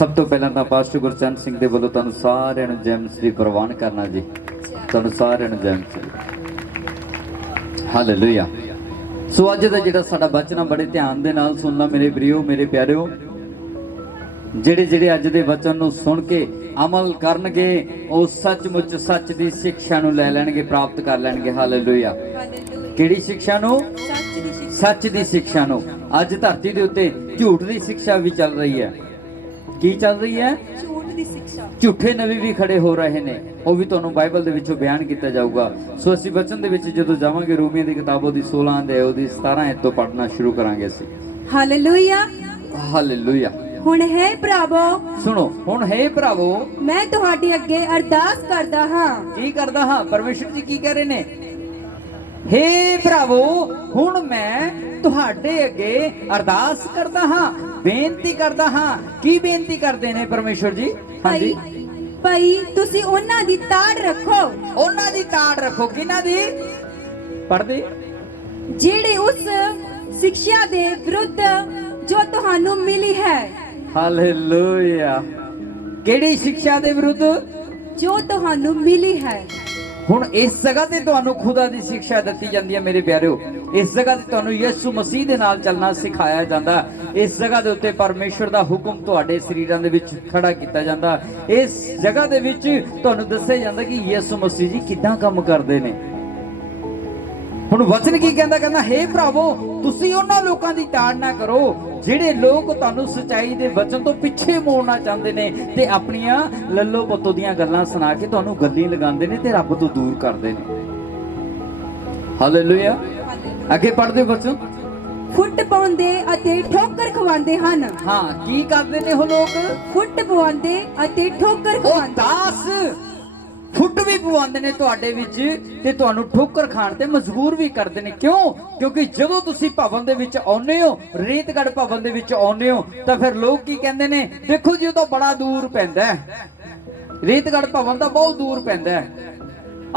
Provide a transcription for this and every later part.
सब तो पहला तो पास्टर गुरचरण सिंह दे वल्लों तुहानूं सारिआं नूं जय मसीह प्रवान करना जी। तुहानूं सारिआं नूं जय मसीह। हालेलुया। सो अज दा जिहड़ा साडा वचन बड़े ध्यान दे नाल सुनना मेरे प्रियो मेरे प्यारिओ। ਜਿਹੜੇ ਜਿਹੜੇ ਅੱਜ ਦੇ ਵਚਨ ਨੂੰ ਸੁਣ ਕੇ ਅਮਲ ਕਰਨਗੇ ਉਹ ਸੱਚਮੁੱਚ ਸੱਚ ਦੀ ਸਿੱਖਿਆ ਨੂੰ ਲੈ ਲੈਣਗੇ, ਪ੍ਰਾਪਤ ਕਰ ਲੈਣਗੇ। ਹਾਲੇਲੂਇਆ। ਕਿਹੜੀ ਸਿੱਖਿਆ ਨੂੰ? ਸੱਚ ਦੀ ਸਿੱਖਿਆ ਨੂੰ। ਅੱਜ ਧਰਤੀ ਦੇ ਉੱਤੇ ਝੂਠ ਦੀ ਸਿੱਖਿਆ ਵੀ ਚੱਲ ਰਹੀ ਹੈ। ਕੀ ਚੱਲ ਰਹੀ ਹੈ? ਝੂਠ ਦੀ ਸਿੱਖਿਆ। ਝੂਠੇ ਨਬੀ ਵੀ ਖੜੇ ਹੋ ਰਹੇ ਨੇ, ਉਹ ਵੀ ਤੁਹਾਨੂੰ ਬਾਈਬਲ ਦੇ ਵਿੱਚੋਂ ਬਿਆਨ ਕੀਤਾ ਜਾਊਗਾ। ਸੋ ਅਸੀਂ ਵਚਨ ਦੇ ਵਿੱਚ ਜਦੋਂ ਜਾਵਾਂਗੇ ਰੋਮੀਆਂ ਦੀ ਕਿਤਾਬ ਉਹਦੀ 16 ਅਧਿਆਇ ਉਹਦੀ 17 ਐਤ ਤੋਂ ਪੜ੍ਹਨਾ ਸ਼ੁਰੂ ਕਰਾਂਗੇ ਅਸੀਂ। ਹਾਲੇਲੂਇਆ। ਹਾਲੇਲੂਇਆ। ਹੁਣ ਹੈ ਭਰਾਵੋ, ਸੁਣੋ, ਹੁਣ ਹੈ ਭਰਾਵੋ, ਮੈਂ ਤੁਹਾਡੇ ਅੱਗੇ ਅਰਦਾਸ ਕਰਦਾ ਹਾਂ। ਕੀ ਕਰਦਾ ਹਾਂ? ਪਰਮੇਸ਼ਰ ਜੀ ਕੀ ਕਹਿ ਰਹੇ ਨੇ? हे ਭਰਾਵੋ, ਹੁਣ ਮੈਂ ਤੁਹਾਡੇ ਅੱਗੇ ਅਰਦਾਸ ਕਰਦਾ ਹਾਂ, ਬੇਨਤੀ ਕਰਦਾ ਹਾਂ। ਕੀ ਬੇਨਤੀ ਕਰਦੇ ਨੇ ਪਰਮੇਸ਼ਰ ਜੀ? ਹਾਂਜੀ ਭਾਈ ਤੁਸੀਂ ਉਹਨਾਂ ਦੀ ਤਾੜ ਰੱਖੋ। ਉਹਨਾਂ ਦੀ ਤਾੜ ਰੱਖੋ। ਕਿਹਨਾਂ ਦੀ? ਪੜ੍ਹਦੇ ਜਿਹੜੇ ਉਸ ਸਿੱਖਿਆ ਦੇ ਵਿਰੁੱਧ ਜੋ ਤੁਹਾਨੂੰ ਮਿਲੀ ਹੈ। ਹਾਲੇਲੂਇਆ। ਕਿਹੜੀ ਸਿੱਖਿਆ ਦੇ ਵਿਰੁੱਧ? ਜੋ ਤੁਹਾਨੂੰ ਮਿਲੀ ਹੈ। ਹੁਣ ਇਸ ਜਗ੍ਹਾ ਤੇ ਤੁਹਾਨੂੰ ਖੁਦਾ ਦੀ ਸਿੱਖਿਆ ਦਿੱਤੀ ਜਾਂਦੀ ਹੈ ਮੇਰੇ ਪਿਆਰਿਓ। ਇਸ ਜਗ੍ਹਾ ਤੇ ਤੁਹਾਨੂੰ ਯਿਸੂ ਮਸੀਹ ਦੇ ਨਾਲ ਚੱਲਣਾ ਸਿਖਾਇਆ ਜਾਂਦਾ। ਇਸ ਜਗ੍ਹਾ ਦੇ ਉੱਤੇ ਪਰਮੇਸ਼ਰ ਦਾ ਹੁਕਮ ਤੁਹਾਡੇ ਸਰੀਰਾਂ ਦੇ ਵਿੱਚ ਖੜਾ ਕੀਤਾ ਜਾਂਦਾ। ਇਸ ਜਗ੍ਹਾ ਦੇ ਵਿੱਚ ਤੁਹਾਨੂੰ ਦੱਸਿਆ ਜਾਂਦਾ ਕਿ ਯਿਸੂ ਮਸੀਹ ਜੀ ਕਿੱਦਾਂ ਕੰਮ ਕਰਦੇ ਨੇ। ਹੁਣ ਵਚਨ ਕੀ ਕਹਿੰਦਾ? ਕਹਿੰਦਾ ਹੇ ਭਰਾਵੋ, ਤੁਸੀਂ ਉਹਨਾਂ ਲੋਕਾਂ ਦੀ ਤਾੜ ਨਾ ਕਰੋ ਜਿਹੜੇ ਲੋਕ ਤੁਹਾਨੂੰ ਸੱਚਾਈ ਦੇ ਵਚਨ ਤੋਂ ਪਿੱਛੇ ਮੋੜਨਾ ਚਾਹੁੰਦੇ ਨੇ ਤੇ ਆਪਣੀਆਂ ਲੱਲੋ ਪੱਤੋ ਦੀਆਂ ਗੱਲਾਂ ਸੁਣਾ ਕੇ ਤੁਹਾਨੂੰ ਗੱਲੀ ਲਗਾਉਂਦੇ ਨੇ ਤੇ ਰੱਬ ਤੋਂ ਦੂਰ ਕਰਦੇ ਨੇ। ਹਾਲੇਲੂਇਆ। ਅੱਗੇ ਪੜ੍ਹਦੇ ਵਚਨ। ਫੁੱਟ ਪਾਉਂਦੇ ਅਤੇ ਠੋਕਰ ਖਵਾਉਂਦੇ ਹਨ। ਹਾਂ, ਕੀ ਕਰਦੇ ਨੇ ਉਹ ਲੋਕ? ਫੁੱਟ ਪਵਾਉਂਦੇ ਅਤੇ ਠੋਕਰ ਉਹ ਖਵਾਉਂਦੇ। 10 ਫੁੱਟ ਵੀ ਪਵਾਉਂਦੇ ਨੇ ਤੁਹਾਡੇ ਵਿੱਚ ਤੇ ਤੁਹਾਨੂੰ ਠੋਕਰ ਖਾਣ ਤੇ ਮਜਬੂਰ ਵੀ ਕਰਦੇ ਨੇ। ਕਿਉਂ? ਕਿਉਂਕਿ ਜਦੋਂ ਤੁਸੀਂ ਭਵਨ ਦੇ ਵਿੱਚ ਆਉਂਦੇ ਹੋ, ਰੇਤਗੜ ਭਵਨ ਦੇ ਵਿੱਚ ਆਉਂਦੇ ਹੋ, ਤਾਂ ਫਿਰ ਲੋਕ ਕੀ ਕਹਿੰਦੇ ਨੇ? ਦੇਖੋ ਜੀ, ਉਹ ਤਾਂ ਬੜਾ ਦੂਰ ਪੈਂਦਾ ਹੈ, ਰੇਤਗੜ ਭਵਨ ਤਾਂ ਬਹੁਤ ਦੂਰ ਪੈਂਦਾ ਹੈ।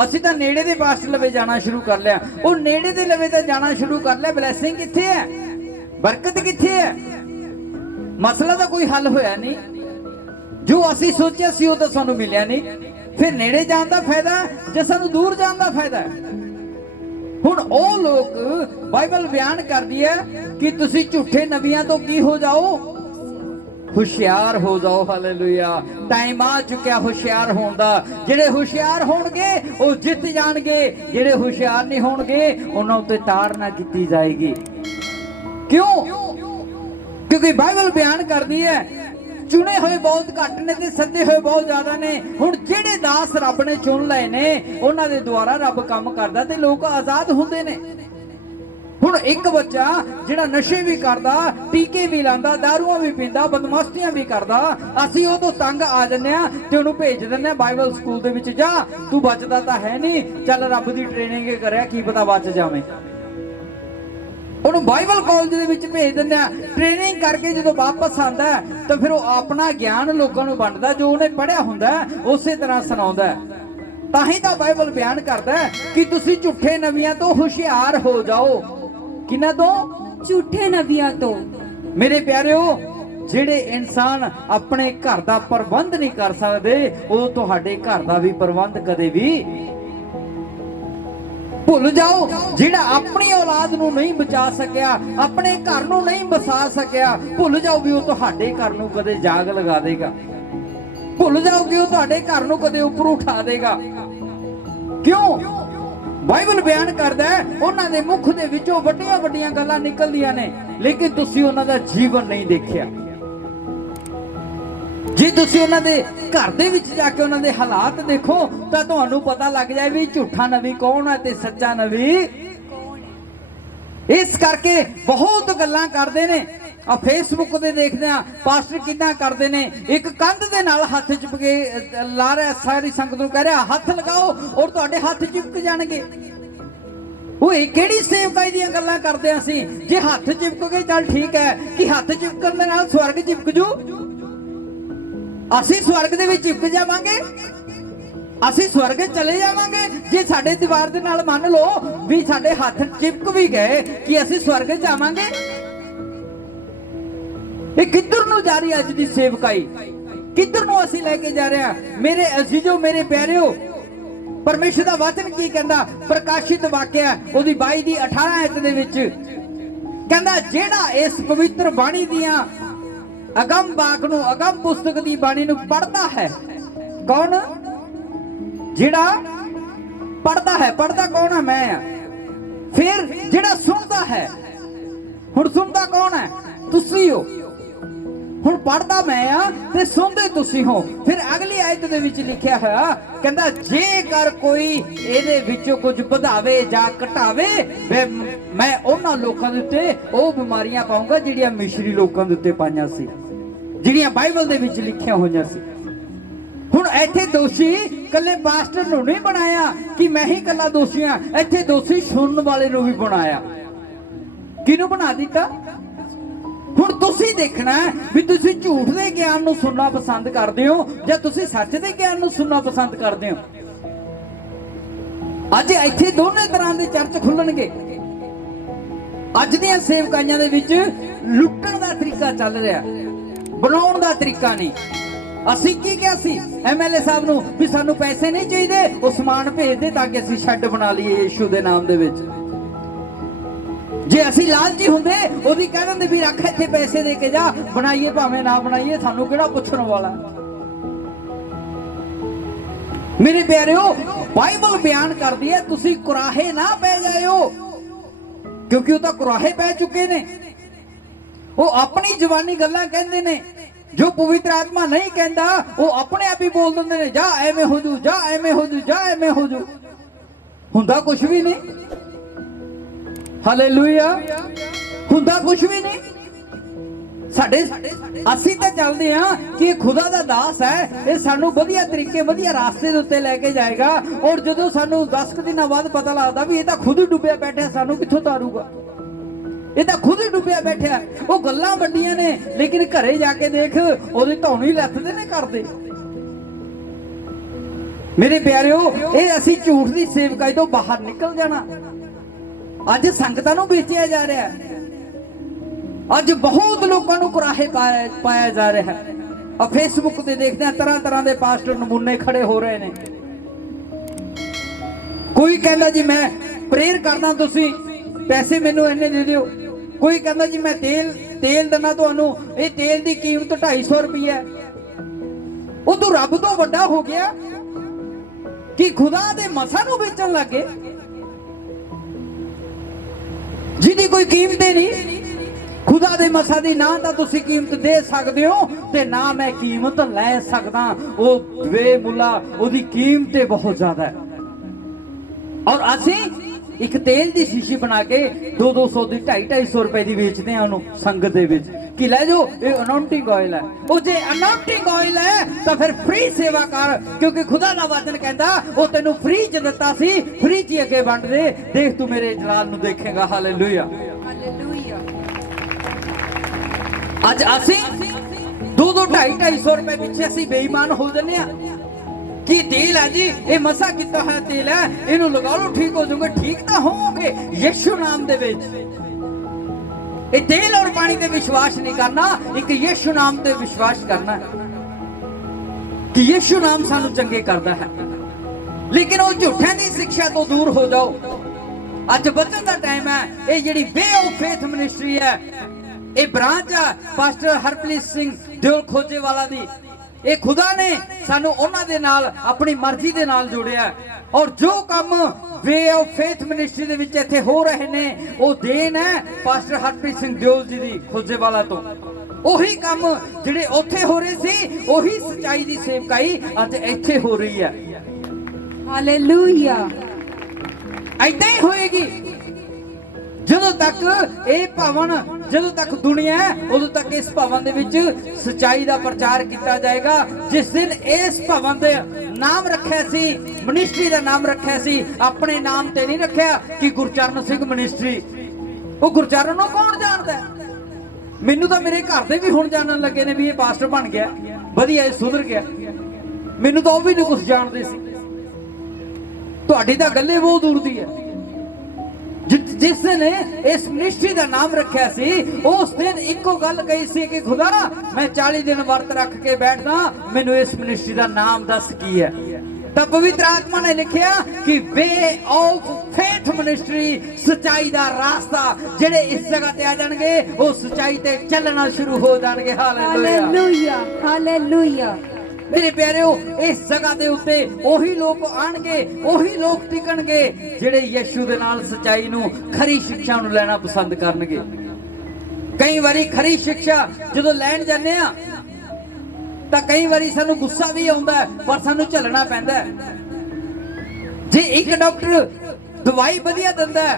ਅਸੀਂ ਤਾਂ ਨੇੜੇ ਦੇ ਪਾਸ ਲਵੇ ਜਾਣਾ ਸ਼ੁਰੂ ਕਰ ਲਿਆ। ਉਹ ਨੇੜੇ ਦੇ ਲਵੇ ਤਾਂ ਜਾਣਾ ਸ਼ੁਰੂ ਕਰ ਲਿਆ। ਬਲੈਸਿੰਗ ਕਿੱਥੇ ਹੈ? ਬਰਕਤ ਕਿੱਥੇ ਹੈ? ਮਸਲਾ ਦਾ ਕੋਈ ਹੱਲ ਹੋਇਆ ਨਹੀਂ। ਜੋ ਅਸੀਂ ਸੋਚਿਆ ਸੀ ਉਹ ਤਾਂ ਸਾਨੂੰ ਮਿਲਿਆ ਨਹੀਂ। ਫਿਰ ਨੇੜੇ ਜਾਣ ਦਾ ਫਾਇਦਾ ਜਾਂ ਸਾਨੂੰ ਦੂਰ ਜਾਣ ਦਾ ਫਾਇਦਾ? ਹੁਣ ਉਹ ਲੋਕ ਬਾਈਬਲ ਬਿਆਨ ਕਰਦੀ ਹੈ ਕਿ ਤੁਸੀਂ ਝੂਠੇ ਨਬੀਆਂ ਤੋਂ ਕੀ ਹੋ ਜਾਓ? ਹੁਸ਼ਿਆਰ ਹੋ ਜਾਓ। ਹਾਲੇਲੂਇਆ। ਟਾਈਮ ਆ ਚੁੱਕਿਆ ਹੁਸ਼ਿਆਰ ਹੋਣ ਦਾ। ਜਿਹੜੇ ਹੁਸ਼ਿਆਰ ਹੋਣਗੇ ਉਹ ਜਿੱਤ ਜਾਣਗੇ, ਜਿਹੜੇ ਹੁਸ਼ਿਆਰ ਨਹੀਂ ਹੋਣਗੇ ਉਹਨਾਂ ਉੱਤੇ ਤਾੜ ਨਾ ਕੀਤੀ ਜਾਏਗੀ। ਕਿਉਂ? ਕਿਉਂਕਿ ਬਾਈਬਲ ਬਿਆਨ ਕਰਦੀ ਹੈ ਚੁਣੇ ਹੋਏ ਬਹੁਤ ਘੱਟ ਨੇ ਤੇ ਸੱਦੇ ਹੋਏ ਬਹੁਤ ਜ਼ਿਆਦਾ ਨੇ। ਹੁਣ ਜਿਹੜੇ ਦਾਸ ਰੱਬ ਨੇ ਚੁਣ ਲਏ ਨੇ ਉਹਨਾਂ ਦੇ ਦੁਆਰਾ ਰੱਬ ਕੰਮ ਕਰਦਾ ਤੇ ਲੋਕ ਆਜ਼ਾਦ ਹੁੰਦੇ ਨੇ। ਹੁਣ ਇੱਕ ਬੱਚਾ ਜਿਹੜਾ ਨਸ਼ੇ ਵੀ ਕਰਦਾ, ਟੀਕੇ ਵੀ ਲਾਉਂਦਾ, ਦਾਰੂਆਂ ਵੀ ਪੀਂਦਾ, ਬਦਮਾਸ਼ੀਆਂ ਵੀ ਕਰਦਾ, ਅਸੀਂ ਉਹ ਤੋਂ ਤੰਗ ਆ ਜੰਨੇ ਆ ਤੇ ਉਹਨੂੰ ਭੇਜ ਦਿੰਦੇ ਆ ਬਾਈਬਲ ਸਕੂਲ ਦੇ ਵਿੱਚ। ਜਾ, ਤੂੰ ਬਚਦਾ ਤਾਂ ਹੈ ਨਹੀਂ, ਚੱਲ ਰੱਬ ਦੀ ਟ੍ਰੇਨਿੰਗ ਕਰਿਆ, ਕੀ ਪਤਾ ਬਚ ਜਾਵੇਂ। ਉਹਨੂੰ ਬਾਈਬਲ ਕਾਲਜ ਦੇ ਵਿੱਚ ਭੇਜ ਦਿੰਦੇ ਆ। ਟ੍ਰੇਨਿੰਗ ਕਰਕੇ ਜਦੋਂ ਵਾਪਸ ਆਉਂਦਾ ਤਾਂ ਫਿਰ ਉਹ ਆਪਣਾ ਗਿਆਨ ਲੋਕਾਂ ਨੂੰ ਵੰਡਦਾ, ਜੋ ਉਹਨੇ ਪੜ੍ਹਿਆ ਹੁੰਦਾ ਉਸੇ ਤਰ੍ਹਾਂ ਸੁਣਾਉਂਦਾ। ਤਾਂ ਹੀ ਤਾਂ ਬਾਈਬਲ ਬਿਆਨ ਕਰਦਾ ਕਿ ਤੁਸੀਂ ਝੂਠੇ ਨਬੀਆਂ ਤੋਂ ਹੁਸ਼ਿਆਰ ਹੋ ਜਾਓ। ਕਿਹਨਾਂ ਤੋਂ? ਝੂਠੇ ਨਬੀਆਂ ਤੋਂ। ਮੇਰੇ ਪਿਆਰਿਓ, ਜਿਹੜੇ ਇਨਸਾਨ ਆਪਣੇ ਘਰ ਦਾ ਪ੍ਰਬੰਧ ਨਹੀਂ ਕਰ ਸਕਦੇ ਉਹ ਤੁਹਾਡੇ ਘਰ ਦਾ ਵੀ ਪ੍ਰਬੰਧ ਕਦੇ ਵੀ ਭੁੱਲ ਜਾਓ। ਜਿਹੜਾ ਆਪਣੀ ਔਲਾਦ ਨੂੰ ਨਹੀਂ ਬਚਾ ਸਕਿਆ, ਆਪਣੇ ਘਰ ਨੂੰ ਨਹੀਂ ਬਸਾ ਸਕਿਆ, ਭੁੱਲ ਜਾਓ ਵੀ ਉਹ ਤੁਹਾਡੇ ਘਰ ਨੂੰ ਕਦੇ ਜਾਗ ਲਗਾ ਦੇਗਾ। ਭੁੱਲ ਜਾਓ ਕਿ ਉਹ ਤੁਹਾਡੇ ਘਰ ਨੂੰ ਕਦੇ ਉੱਪਰ ਉਠਾ ਦੇਗਾ। ਕਿਉਂ? ਬਾਈਬਲ ਬਿਆਨ ਕਰਦਾ ਹੈ ਉਹਨਾਂ ਦੇ ਮੁਖ ਦੇ ਵਿੱਚੋਂ ਵੱਡੀਆਂ ਵੱਡੀਆਂ ਗੱਲਾਂ ਨਿਕਲਦੀਆਂ ਨੇ, ਲੇਕਿਨ ਤੁਸੀਂ ਉਹਨਾਂ ਦਾ ਜੀਵਨ ਨਹੀਂ ਦੇਖਿਆ। ਜੇ ਤੁਸੀਂ ਉਹਨਾਂ ਦੇ ਘਰ ਦੇ ਵਿੱਚ ਜਾ ਕੇ ਉਹਨਾਂ ਦੇ ਹਾਲਾਤ ਦੇਖੋ ਤਾਂ ਤੁਹਾਨੂੰ ਪਤਾ ਲੱਗ ਜਾਏ ਵੀ ਝੂਠਾ ਨਬੀ ਕੌਣ ਹੈ ਤੇ ਸੱਚਾ ਨਬੀ ਕੌਣ ਹੈ। ਇਸ ਕਰਕੇ ਬਹੁਤ ਗੱਲਾਂ ਕਰਦੇ ਨੇ। ਆ ਫੇਸਬੁੱਕ ਤੇ ਦੇਖਦੇ ਆ ਪਾਸਟਰ ਕਿੱਦਾਂ ਕਰਦੇ ਨੇ, ਇੱਕ ਕੰਧ ਦੇ ਨਾਲ ਹੱਥ ਚਿਪਕੇ ਲਾ ਰਿਹਾ, ਸਾਰੀ ਸੰਗਤ ਨੂੰ ਕਹਿ ਰਿਹਾ ਹੱਥ ਲਗਾਓ ਔਰ ਤੁਹਾਡੇ ਹੱਥ ਚਿਪਕ ਜਾਣਗੇ। ਓਏ ਕਿਹੜੀ ਸੇਵਕਾਈ ਦੀਆਂ ਗੱਲਾਂ ਕਰਦੇ ਆ ਅਸੀਂ? ਜੇ ਹੱਥ ਚਿਪਕ ਗਏ ਚੱਲ ਠੀਕ ਹੈ ਕਿ ਹੱਥ ਚਿਪਕਣ ਦੇ ਨਾਲ ਸਵਰਗ ਚਿਪਕ ਜੂ? ਅਸੀਂ ਸਵਰਗ ਦੇ ਵਿੱਚ ਚਿਪਕ ਜਾਵਾਂਗੇ? ਅਸੀਂ ਸਵਰਗ ਚਲੇ ਜਾਵਾਂਗੇ ਜੇ ਸਾਡੇ ਦੀਵਾਰ ਦੇ ਨਾਲ ਮੰਨ ਲਓ ਵੀ ਸਾਡੇ ਹੱਥ ਚਿਪਕ ਵੀ ਗਏ ਕਿ ਅਸੀਂ ਸਵਰਗ ਜਾਵਾਂਗੇ? ਇਹ ਕਿੱਧਰ ਨੂੰ ਜਾ ਰਹੀ ਅੱਜ ਦੀ ਸੇਵਕਾਈ? ਕਿੱਧਰ ਨੂੰ ਅਸੀਂ ਲੈ ਕੇ ਜਾ ਰਹੇ ਹਾਂ? ਮੇਰੇ ਅਜ਼ੀਜ਼ੋ, ਮੇਰੇ ਪਿਆਰਿਓ, ਪਰਮੇਸ਼ਰ ਦਾ ਵਚਨ ਕੀ ਕਹਿੰਦਾ? ਪ੍ਰਕਾਸ਼ਿਤ ਵਾਕਿਆ ਉਹਦੀ 22 ਦੀ 18 ਆਇਤ ਦੇ ਵਿੱਚ ਕਹਿੰਦਾ, ਜਿਹੜਾ ਇਸ ਪਵਿੱਤਰ ਬਾਣੀ ਦੀਆਂ ਅਗੰਮ ਬਾਕ ਨੂੰ, ਅਗੰਮ ਪੁਸਤਕ ਦੀ ਬਾਣੀ ਨੂੰ ਪੜ੍ਹਦਾ ਹੈ। ਕੌਣ? ਜਿਹੜਾ ਪੜ੍ਹਦਾ ਹੈ। ਪੜ੍ਹਦਾ ਕੌਣ ਹੈ? ਮੈਂ ਆ। ਫਿਰ ਜਿਹੜਾ ਸੁਣਦਾ ਹੈ, ਹੁਣ ਸੁਣਦਾ ਕੌਣ ਹੈ? ਤੁਸੀਂ ਹੋ। ਹੁਣ ਪੜ੍ਹਦਾ ਮੈਂ ਆ ਤੇ ਸੁਣਦੇ ਤੁਸੀਂ ਹੋ। ਫਿਰ ਅਗਲੀ ਆਇਤ ਦੇ ਵਿੱਚ ਲਿਖਿਆ ਹੋਇਆ ਕਹਿੰਦਾ, ਜੇਕਰ ਕੋਈ ਇਹਦੇ ਵਿੱਚੋਂ ਕੁਝ ਵਧਾਵੇ ਜਾਂ ਘਟਾਵੇ, ਮੈਂ ਉਹਨਾਂ ਲੋਕਾਂ ਦੇ ਉੱਤੇ ਉਹ ਬਿਮਾਰੀਆਂ ਪਾਉਂਗਾ ਜਿਹੜੀਆਂ ਮਿਸ਼ਰੀ ਲੋਕਾਂ ਦੇ ਉੱਤੇ ਪਾਈਆਂ ਸੀ, ਜਿਹੜੀਆਂ ਬਾਈਬਲ ਦੇ ਵਿੱਚ ਲਿਖੀਆਂ ਹੋਈਆਂ ਸੀ। ਹੁਣ ਇੱਥੇ ਦੋਸ਼ੀ ਕੱਲੇ ਪਾਸਟਰ ਨੂੰ ਨਹੀਂ ਬਣਾਇਆ ਕਿ ਮੈਂ ਹੀ ਕੱਲਾ ਦੋਸ਼ੀ ਹਾਂ। ਇੱਥੇ ਦੋਸ਼ੀ ਸੁਣਨ ਵਾਲੇ ਨੂੰ ਵੀ ਬਣਾਇਆ। ਕਿਹਨੂੰ ਬਣਾ ਦਿੱਤਾ? ਹੁਣ ਤੁਸੀਂ ਦੇਖਣਾ ਵੀ ਤੁਸੀਂ ਝੂਠ ਦੇ ਗਿਆਨ ਨੂੰ ਸੁਣਨਾ ਪਸੰਦ ਕਰਦੇ ਹੋ ਜਾਂ ਤੁਸੀਂ ਸੱਚ ਦੇ ਗਿਆਨ ਨੂੰ ਸੁਣਨਾ ਪਸੰਦ ਕਰਦੇ ਹੋ। ਅੱਜ ਇੱਥੇ ਦੋਨੇ ਤਰ੍ਹਾਂ ਦੇ ਚਰਚ ਖੁੱਲਣਗੇ। ਅੱਜ ਦੀਆਂ ਸੇਵਕਾਈਆਂ ਦੇ ਵਿੱਚ ਲੁੱਟਣ ਦਾ ਤਰੀਕਾ ਚੱਲ ਰਿਹਾ, ਬਣਾਉਣ ਦਾ ਤਰੀਕਾ ਨਹੀਂ। ਅਸੀਂ ਕੀ ਕਿਹਾ ਸੀ ਐਮਐਲਏ ਸਾਹਿਬ ਨੂੰ ਵੀ ਸਾਨੂੰ ਪੈਸੇ ਨਹੀਂ ਚਾਹੀਦੇ, ਉਹ ਸਮਾਨ ਭੇਜ ਦੇ ਤਾਂ ਕਿ ਅਸੀਂ ਸ਼ੈੱਡ ਬਣਾ ਲਈਏ ਯਿਸੂ ਦੇ ਨਾਮ ਦੇ ਵਿੱਚ। ਜੇ ਅਸੀਂ ਲਾਲਚੀ ਹੁੰਦੇ, ਉਹਦੀ ਕਹਿ ਦਿੰਦੇ ਵੀ ਰੱਖ ਇੱਥੇ ਪੈਸੇ ਦੇ ਕੇ ਜਾ, ਬਣਾਈਏ ਭਾਵੇਂ ਨਾ ਬਣਾਈਏ, ਸਾਨੂੰ ਕਿਹੜਾ ਪੁੱਛਣ ਵਾਲਾ। ਮੇਰੇ ਪਿਆਰਿਓ, ਬਾਈਬਲ ਬਿਆਨ ਕਰਦੀ ਹੈ ਤੁਸੀਂ ਕੁਰਾਹੇ ਨਾ ਪੈ ਜਾਇਓ, ਕਿਉਂਕਿ ਉਹ ਤਾਂ ਕੁਰਾਹੇ ਪੈ ਚੁੱਕੇ ਨੇ। ਉਹ ਆਪਣੀ ਜ਼ਬਾਨੀ ਗੱਲਾਂ ਕਹਿੰਦੇ ਨੇ, ਜੋ ਪਵਿੱਤਰ ਆਤਮਾ ਨਹੀਂ ਕਹਿੰਦਾ ਉਹ ਆਪਣੇ ਆਪ ਹੀ ਬੋਲ ਦਿੰਦੇ ਨੇ, ਜਾ ਐਵੇਂ ਹੋ ਜੂ, ਜਾ ਐਵੇਂ ਹੋ ਜੂ, ਜਾ ਐਵੇਂ ਹੋ ਜੂ। ਹੁੰਦਾ ਕੁਝ ਵੀ ਨਹੀਂ। ਹਾਲੇਲੂਇਆ। ਹੁੰਦਾ ਕੁਝ ਵੀ ਨਹੀਂ। ਅਸੀਂ ਤਾਂ ਚੱਲਦੇ ਆ ਕਿ ਇਹ ਖੁਦਾ ਦਾ ਦਾਸ ਹੈ, ਇਹ ਸਾਨੂੰ ਵਧੀਆ ਤਰੀਕੇ, ਵਧੀਆ ਰਾਸਤੇ ਦੇ ਉੱਤੇ ਲੈ ਕੇ ਜਾਏਗਾ। ਔਰ ਜਦੋਂ ਸਾਨੂੰ 10 ਦਿਨਾਂ ਬਾਅਦ ਪਤਾ ਲੱਗਦਾ ਵੀ ਇਹ ਤਾਂ ਖੁਦ ਹੀ ਡੁੱਬਿਆ ਬੈਠਾ, ਸਾਨੂੰ ਕਿੱਥੋਂ ਤਾਰੂਗਾ? ਇਹ ਤਾਂ ਖੁਦ ਹੀ ਡੁੱਬਿਆ ਬੈਠਿਆ। ਉਹ ਗੱਲਾਂ ਵੱਡੀਆਂ ਨੇ, ਲੇਕਿਨ ਘਰੇ ਜਾ ਕੇ ਦੇਖ ਉਹਦੀ ਧੌਣੀ ਲੱਥਦੇ ਨੇ ਕਰਦੇ। ਮੇਰੇ ਪਿਆਰਿਓ, ਇਹ ਅਸੀਂ ਝੂਠ ਦੀ ਸੇਵਕਾਈ ਤੋਂ ਬਾਹਰ ਨਿਕਲ ਜਾਣਾ। ਅੱਜ ਸੰਗਤਾਂ ਨੂੰ ਵੇਚਿਆ ਜਾ ਰਿਹਾ, ਅੱਜ ਬਹੁਤ ਲੋਕਾਂ ਨੂੰ ਕੁਰਾਹੇ ਪਾਇਆ ਜਾ ਰਿਹਾ ਹੈ। ਆ ਫੇਸਬੁੱਕ ਤੇ ਦੇਖਦੇ ਆ ਤਰ੍ਹਾਂ ਤਰ੍ਹਾਂ ਦੇ ਪਾਸਟਰ ਨਮੂਨੇ ਖੜੇ ਹੋ ਰਹੇ ਨੇ। ਕੋਈ ਕਹਿੰਦਾ ਜੀ ਮੈਂ ਪ੍ਰੇਅਰ ਕਰਦਾ, ਤੁਸੀਂ ਪੈਸੇ ਮੈਨੂੰ ਇੰਨੇ ਦੇ ਦਿਓ। ਕੋਈ ਕਹਿੰਦਾ ਜੀ ਮੈਂ ਤੇਲ ਦਿੰਦਾ ਤੁਹਾਨੂੰ, ਇਹ ਤੇਲ ਦੀ ਕੀਮਤ 250 ਰੁਪਏ। ਉਹ ਤੂੰ ਰੱਬ ਤੋਂ ਵੱਡਾ ਹੋ ਗਿਆ ਕਿ ਖੁਦਾ ਦੇ ਮਸਾਂ ਨੂੰ ਵੇਚਣ ਲੱਗੇ, ਜਿਹਦੀ ਕੋਈ ਕੀਮਤ ਹੀ ਨਹੀਂ। ਖੁਦਾ ਦੇ ਮਸਾਂ ਦੀ ਨਾ ਤਾਂ ਤੁਸੀਂ ਕੀਮਤ ਦੇ ਸਕਦੇ ਹੋ ਤੇ ਨਾ ਮੈਂ ਕੀਮਤ ਲੈ ਸਕਦਾ। ਉਹ ਬੇਮੁੱਲਾ, ਉਹਦੀ ਕੀਮਤ ਬਹੁਤ ਜ਼ਿਆਦਾ ਹੈ। ਔਰ ਅਸੀਂ ਇੱਕ ਤੇਲ ਦੀ ਸ਼ੀਸ਼ੀ ਬਣਾ ਕੇ 200 ਦੀ 250 ਰੁਪਏ ਦੀ ਵੇਚਦੇ ਆ ਉਹਨੂੰ ਸੰਗਤ ਦੇ ਵਿੱਚ ਕਿ ਲੈ ਜਾਓ, ਇਹ ਅਨਾਉਂਟਿੰਗ ਆਇਲ ਹੈ। ਉਹ ਜੇ ਅਨਾਉਂਟਿੰਗ ਆਇਲ ਹੈ ਤਾਂ ਫਿਰ ਫ੍ਰੀ ਸੇਵਾ ਕਰ, ਕਿਉਂਕਿ ਖੁਦਾ ਦਾ ਵਚਨ ਕਹਿੰਦਾ ਉਹ ਤੈਨੂੰ ਫ੍ਰੀ ਚ ਦਿੱਤਾ ਸੀ, ਫ੍ਰੀ ਚ ਅੱਗੇ ਵੰਡ ਦੇ, ਦੇਖ ਤੂੰ ਮੇਰੇ ਜਲਾਲ ਨੂੰ ਦੇਖੇਗਾ। Hallelujah, hallelujah. ਅੱਜ ਅਸੀਂ 250 ਰੁਪਏ ਪਿੱਛੇ ਅਸੀਂ ਬੇਈਮਾਨ ਹੋ ਜੰਨੇ ਆ ਕਿ ਤੇਲ ਹੈ ਜੀ, ਇਹ ਮਸਾ ਕੀਤਾ ਹੋਇਆ ਤੇਲ ਹੈ, ਇਹਨੂੰ ਲਗਾ ਲਓ ਠੀਕ ਹੋ ਜਾਓਗੇ। ਠੀਕ ਤਾਂ ਹੋਵੋਗੇ ਯਿਸੂ ਨਾਮ ਦੇ ਵਿੱਚ। ਇਹ ਤੇਲ ਔਰ ਪਾਣੀ ਤੇ ਵਿਸ਼ਵਾਸ ਨਹੀਂ ਕਰਨਾ, ਇੱਕ ਯਿਸੂ ਨਾਮ ਤੇ ਵਿਸ਼ਵਾਸ ਕਰਨਾ ਕਿ ਯਿਸੂ ਨਾਮ ਸਾਨੂੰ ਚੰਗੇ ਕਰਦਾ ਹੈ। ਲੇਕਿਨ ਉਹ ਝੂਠਿਆਂ ਦੀ ਸਿੱਖਿਆ ਤੋਂ ਦੂਰ ਹੋ ਜਾਓ। ਅੱਜ ਬਚਨ ਦਾ ਟਾਈਮ ਹੈ। ਇਹ ਜਿਹੜੀ ਵੇ ਆਫ ਫੇਥ ਮਿਨਿਸਟਰੀ ਹੈ, ਇਹ ਬ੍ਰਾਂਚ ਆ ਪਾਸਟਰ ਹਰਪ੍ਰੀਤ ਸਿੰਘ ਦਿਓਲ ਖੋਜੇਵਾਲਾ ਦੀ। ਇਹ ਖੁਦਾ ਨੇ ਸਾਨੂੰ ਉਹਨਾਂ ਦੇ ਨਾਲ ਆਪਣੀ ਮਰਜ਼ੀ ਦੇ ਨਾਲ ਜੋੜਿਆ। ਔਰ ਜੋ ਕੰਮ ਵੇ ਆਫ ਫੇਥ ਮਿਨਿਸਟਰੀ ਦੇ ਵਿੱਚ ਇੱਥੇ ਹੋ ਰਹੇ ਨੇ, ਉਹ ਦੇਣ ਹੈ ਪਾਸਟਰ ਹਰਪ੍ਰੀਤ ਸਿੰਘ ਦਿਓਲ ਜੀ ਦੀ ਖੋਜੇਵਾਲਾ ਤੋਂ। ਉਹੀ ਕੰਮ ਜਿਹੜੇ ਉੱਥੇ ਹੋ ਰਹੇ ਸੀ, ਉਹੀ ਸੱਚਾਈ ਦੀ ਸੇਵਕਾਈ ਅੱਜ ਇੱਥੇ ਹੋ ਰਹੀ ਹੈ। ਹਾਲੇਲੂਇਆ। ਏਦਾਂ ਹੀ ਹੋਏਗੀ ਜਦੋਂ ਤੱਕ ਇਹ ਭਵਨ, ਜਦੋਂ ਤੱਕ ਦੁਨੀਆ ਹੈ, ਉਦੋਂ ਤੱਕ ਇਸ ਭਵਨ ਦੇ ਵਿੱਚ ਸਚਾਈ ਦਾ ਪ੍ਰਚਾਰ ਕੀਤਾ ਜਾਏਗਾ। ਜਿਸ ਦਿਨ ਇਸ ਭਵਨ ਦੇ ਨਾਮ ਰੱਖਿਆ ਸੀ, ਮਿਨਿਸਟਰੀ ਦਾ ਨਾਮ ਰੱਖਿਆ ਸੀ, ਆਪਣੇ ਨਾਮ ਤੇ ਨਹੀਂ ਰੱਖਿਆ ਕਿ ਗੁਰਚਰਨ ਸਿੰਘ ਮਿਨਿਸਟਰੀ। ਉਹ ਗੁਰਚਰਨ ਨੂੰ ਕੌਣ ਜਾਣਦਾ? ਮੈਨੂੰ ਤਾਂ ਮੇਰੇ ਘਰ ਦੇ ਵੀ ਹੁਣ ਜਾਣਨ ਲੱਗੇ ਨੇ ਵੀ ਇਹ ਪਾਸਟਰ ਬਣ ਗਿਆ, ਵਧੀਆ, ਇਹ ਸੁਧਰ ਗਿਆ। ਮੈਨੂੰ ਤਾਂ ਉਹ ਵੀ ਨਹੀਂ ਕੁਝ ਜਾਣਦੇ ਸੀ। ਤੁਹਾਡੀ ਤਾਂ ਗੱਲੇ ਬਹੁਤ ਦੂਰ ਦੀ ਹੈ। जिस ने इस मिनिस्ट्री का नाम रखा सी, उस दिन इको गल कही सी कि खुदा मैं 40 दिन वर्त रख के बैठदा, मैनू इस मिनिस्ट्री का नाम दस की है। तब पवित्र आत्मा ने लिखिया कि वे ऑफ फेथ मिनिस्ट्री, सच्चाई का रास्ता, जेड़े इस जगह ते आ जाणगे वो सच्चाई ते चलना शुरू हो जाणगे। Hallelujah hallelujah. मेरे प्यारेओ, इस जगह दे उत्ते ओही लोग आणगे, ओही लोग टिकणगे जेड़े यीशु दे नाल सच्चाई नू, खरी शिक्षा नू लेना पसंद करनगे। कई बारी खरी शिक्षा जदों लैण जाने आ तां कई बारी सानू गुस्सा भी आउंदा है, पर सानू झलना पैंदा है। जे एक डॉक्टर दवाई वधिया दिंदा है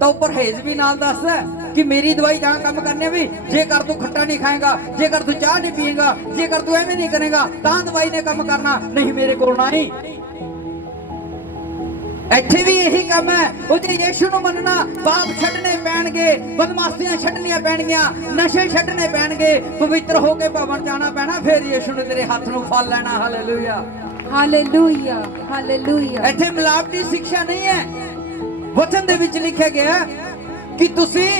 तो परहेज भी नाल दसदा है कि मेरी दवाई कहाँ काम करनी है, भी जेकर तू खट्टा नहीं खाएगा, जेकर तू चाह नहीं पिएगा, जेकर तू एवें नहीं करेगा तां दवाई ने काम करना, नहीं मेरे कोल नहीं। ਇੱਥੇ ਵੀ ਇਹੀ ਕੰਮ ਹੈ। ਉਹ ਜੇ ਯੀਸ਼ੂ ਨੂੰ ਮੰਨਣਾ, ਪਾਪ ਛੱਡਣੇ ਪੈਣਗੇ, ਬਦਮਾਸ਼ੀਆਂ ਛੱਡਣੀਆਂ ਪੈਣਗੀਆਂ, ਨਸ਼ੇ ਛੱਡਣੇ ਪੈਣਗੇ, ਪਵਿੱਤਰ ਹੋ ਕੇ ਭਵਨ ਜਾਣਾ ਪੈਣਾ, ਫਿਰ ਯੀਸ਼ੂ ਨੇ ਤੇਰੇ ਹੱਥ ਨੂੰ ਫੜ ਲੈਣਾ। Hallelujah hallelujah hallelujah. ਇੱਥੇ ਮਿਲਾਵਟੀ ਸਿੱਖਿਆ ਨਹੀਂ ਹੈ। ਵਚਨ ਦੇ ਵਿੱਚ ਲਿਖਿਆ ਗਿਆ ਕਿ ਤੁਸੀਂ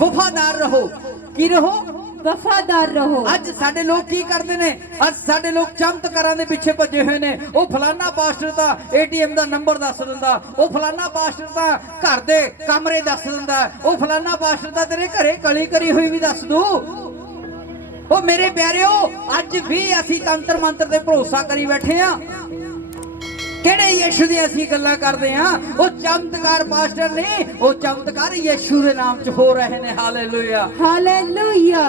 ਵਫਾਦਾਰ ਰਹੋ। ਕੀ ਰਹੋ? ਵਫਾਦਾਰ ਰਹੋ। ਅੱਜ ਸਾਡੇ ਲੋਕ ਕੀ ਕਰਦੇ ਨੇ? ਅੱਜ ਸਾਡੇ ਲੋਕ ਚਮਤਕਾਰਾਂ ਦੇ ਪਿੱਛੇ ਭੱਜੇ ਹੋਏ ਨੇ। ਉਹ ਫਲਾਨਾ ਪਾਸਟਰ ਤਾਂ ATM ਦਾ ਨੰਬਰ ਦੱਸ ਦਿੰਦਾ, ਉਹ ਫਲਾਨਾ ਪਾਸਟਰ ਤਾਂ ਘਰ ਦੇ ਕਮਰੇ ਦੱਸ ਦਿੰਦਾ, ਉਹ ਫਲਾਨਾ ਪਾਸਟਰ ਤਾਂ ਤੇਰੇ ਘਰੇ ਕਲੀ ਕਰੀ ਹੋਈ ਵੀ ਦੱਸ ਦੂ। ਉਹ ਮੇਰੇ ਪਿਆਰਿਓ, ਅੱਜ ਵੀ ਅਸੀਂ ਤੰਤਰ ਮੰਤਰ ਤੇ ਭਰੋਸਾ ਕਰੀ ਬੈਠੇ ਆ। ਕਿਹੜੇ ਯੀਸ਼ੂ ਦੀ ਅਸੀਂ ਗੱਲਾਂ ਕਰਦੇ ਆ? ਉਹ ਚਮਤਕਾਰ ਪਾਸਟਰ ਨਹੀਂ, ਉਹ ਚਮਤਕਾਰ ਯੀਸ਼ੂ ਦੇ ਨਾਮ 'ਚ ਹੋ ਰਹੇ ਨੇ। Hallelujah hallelujah.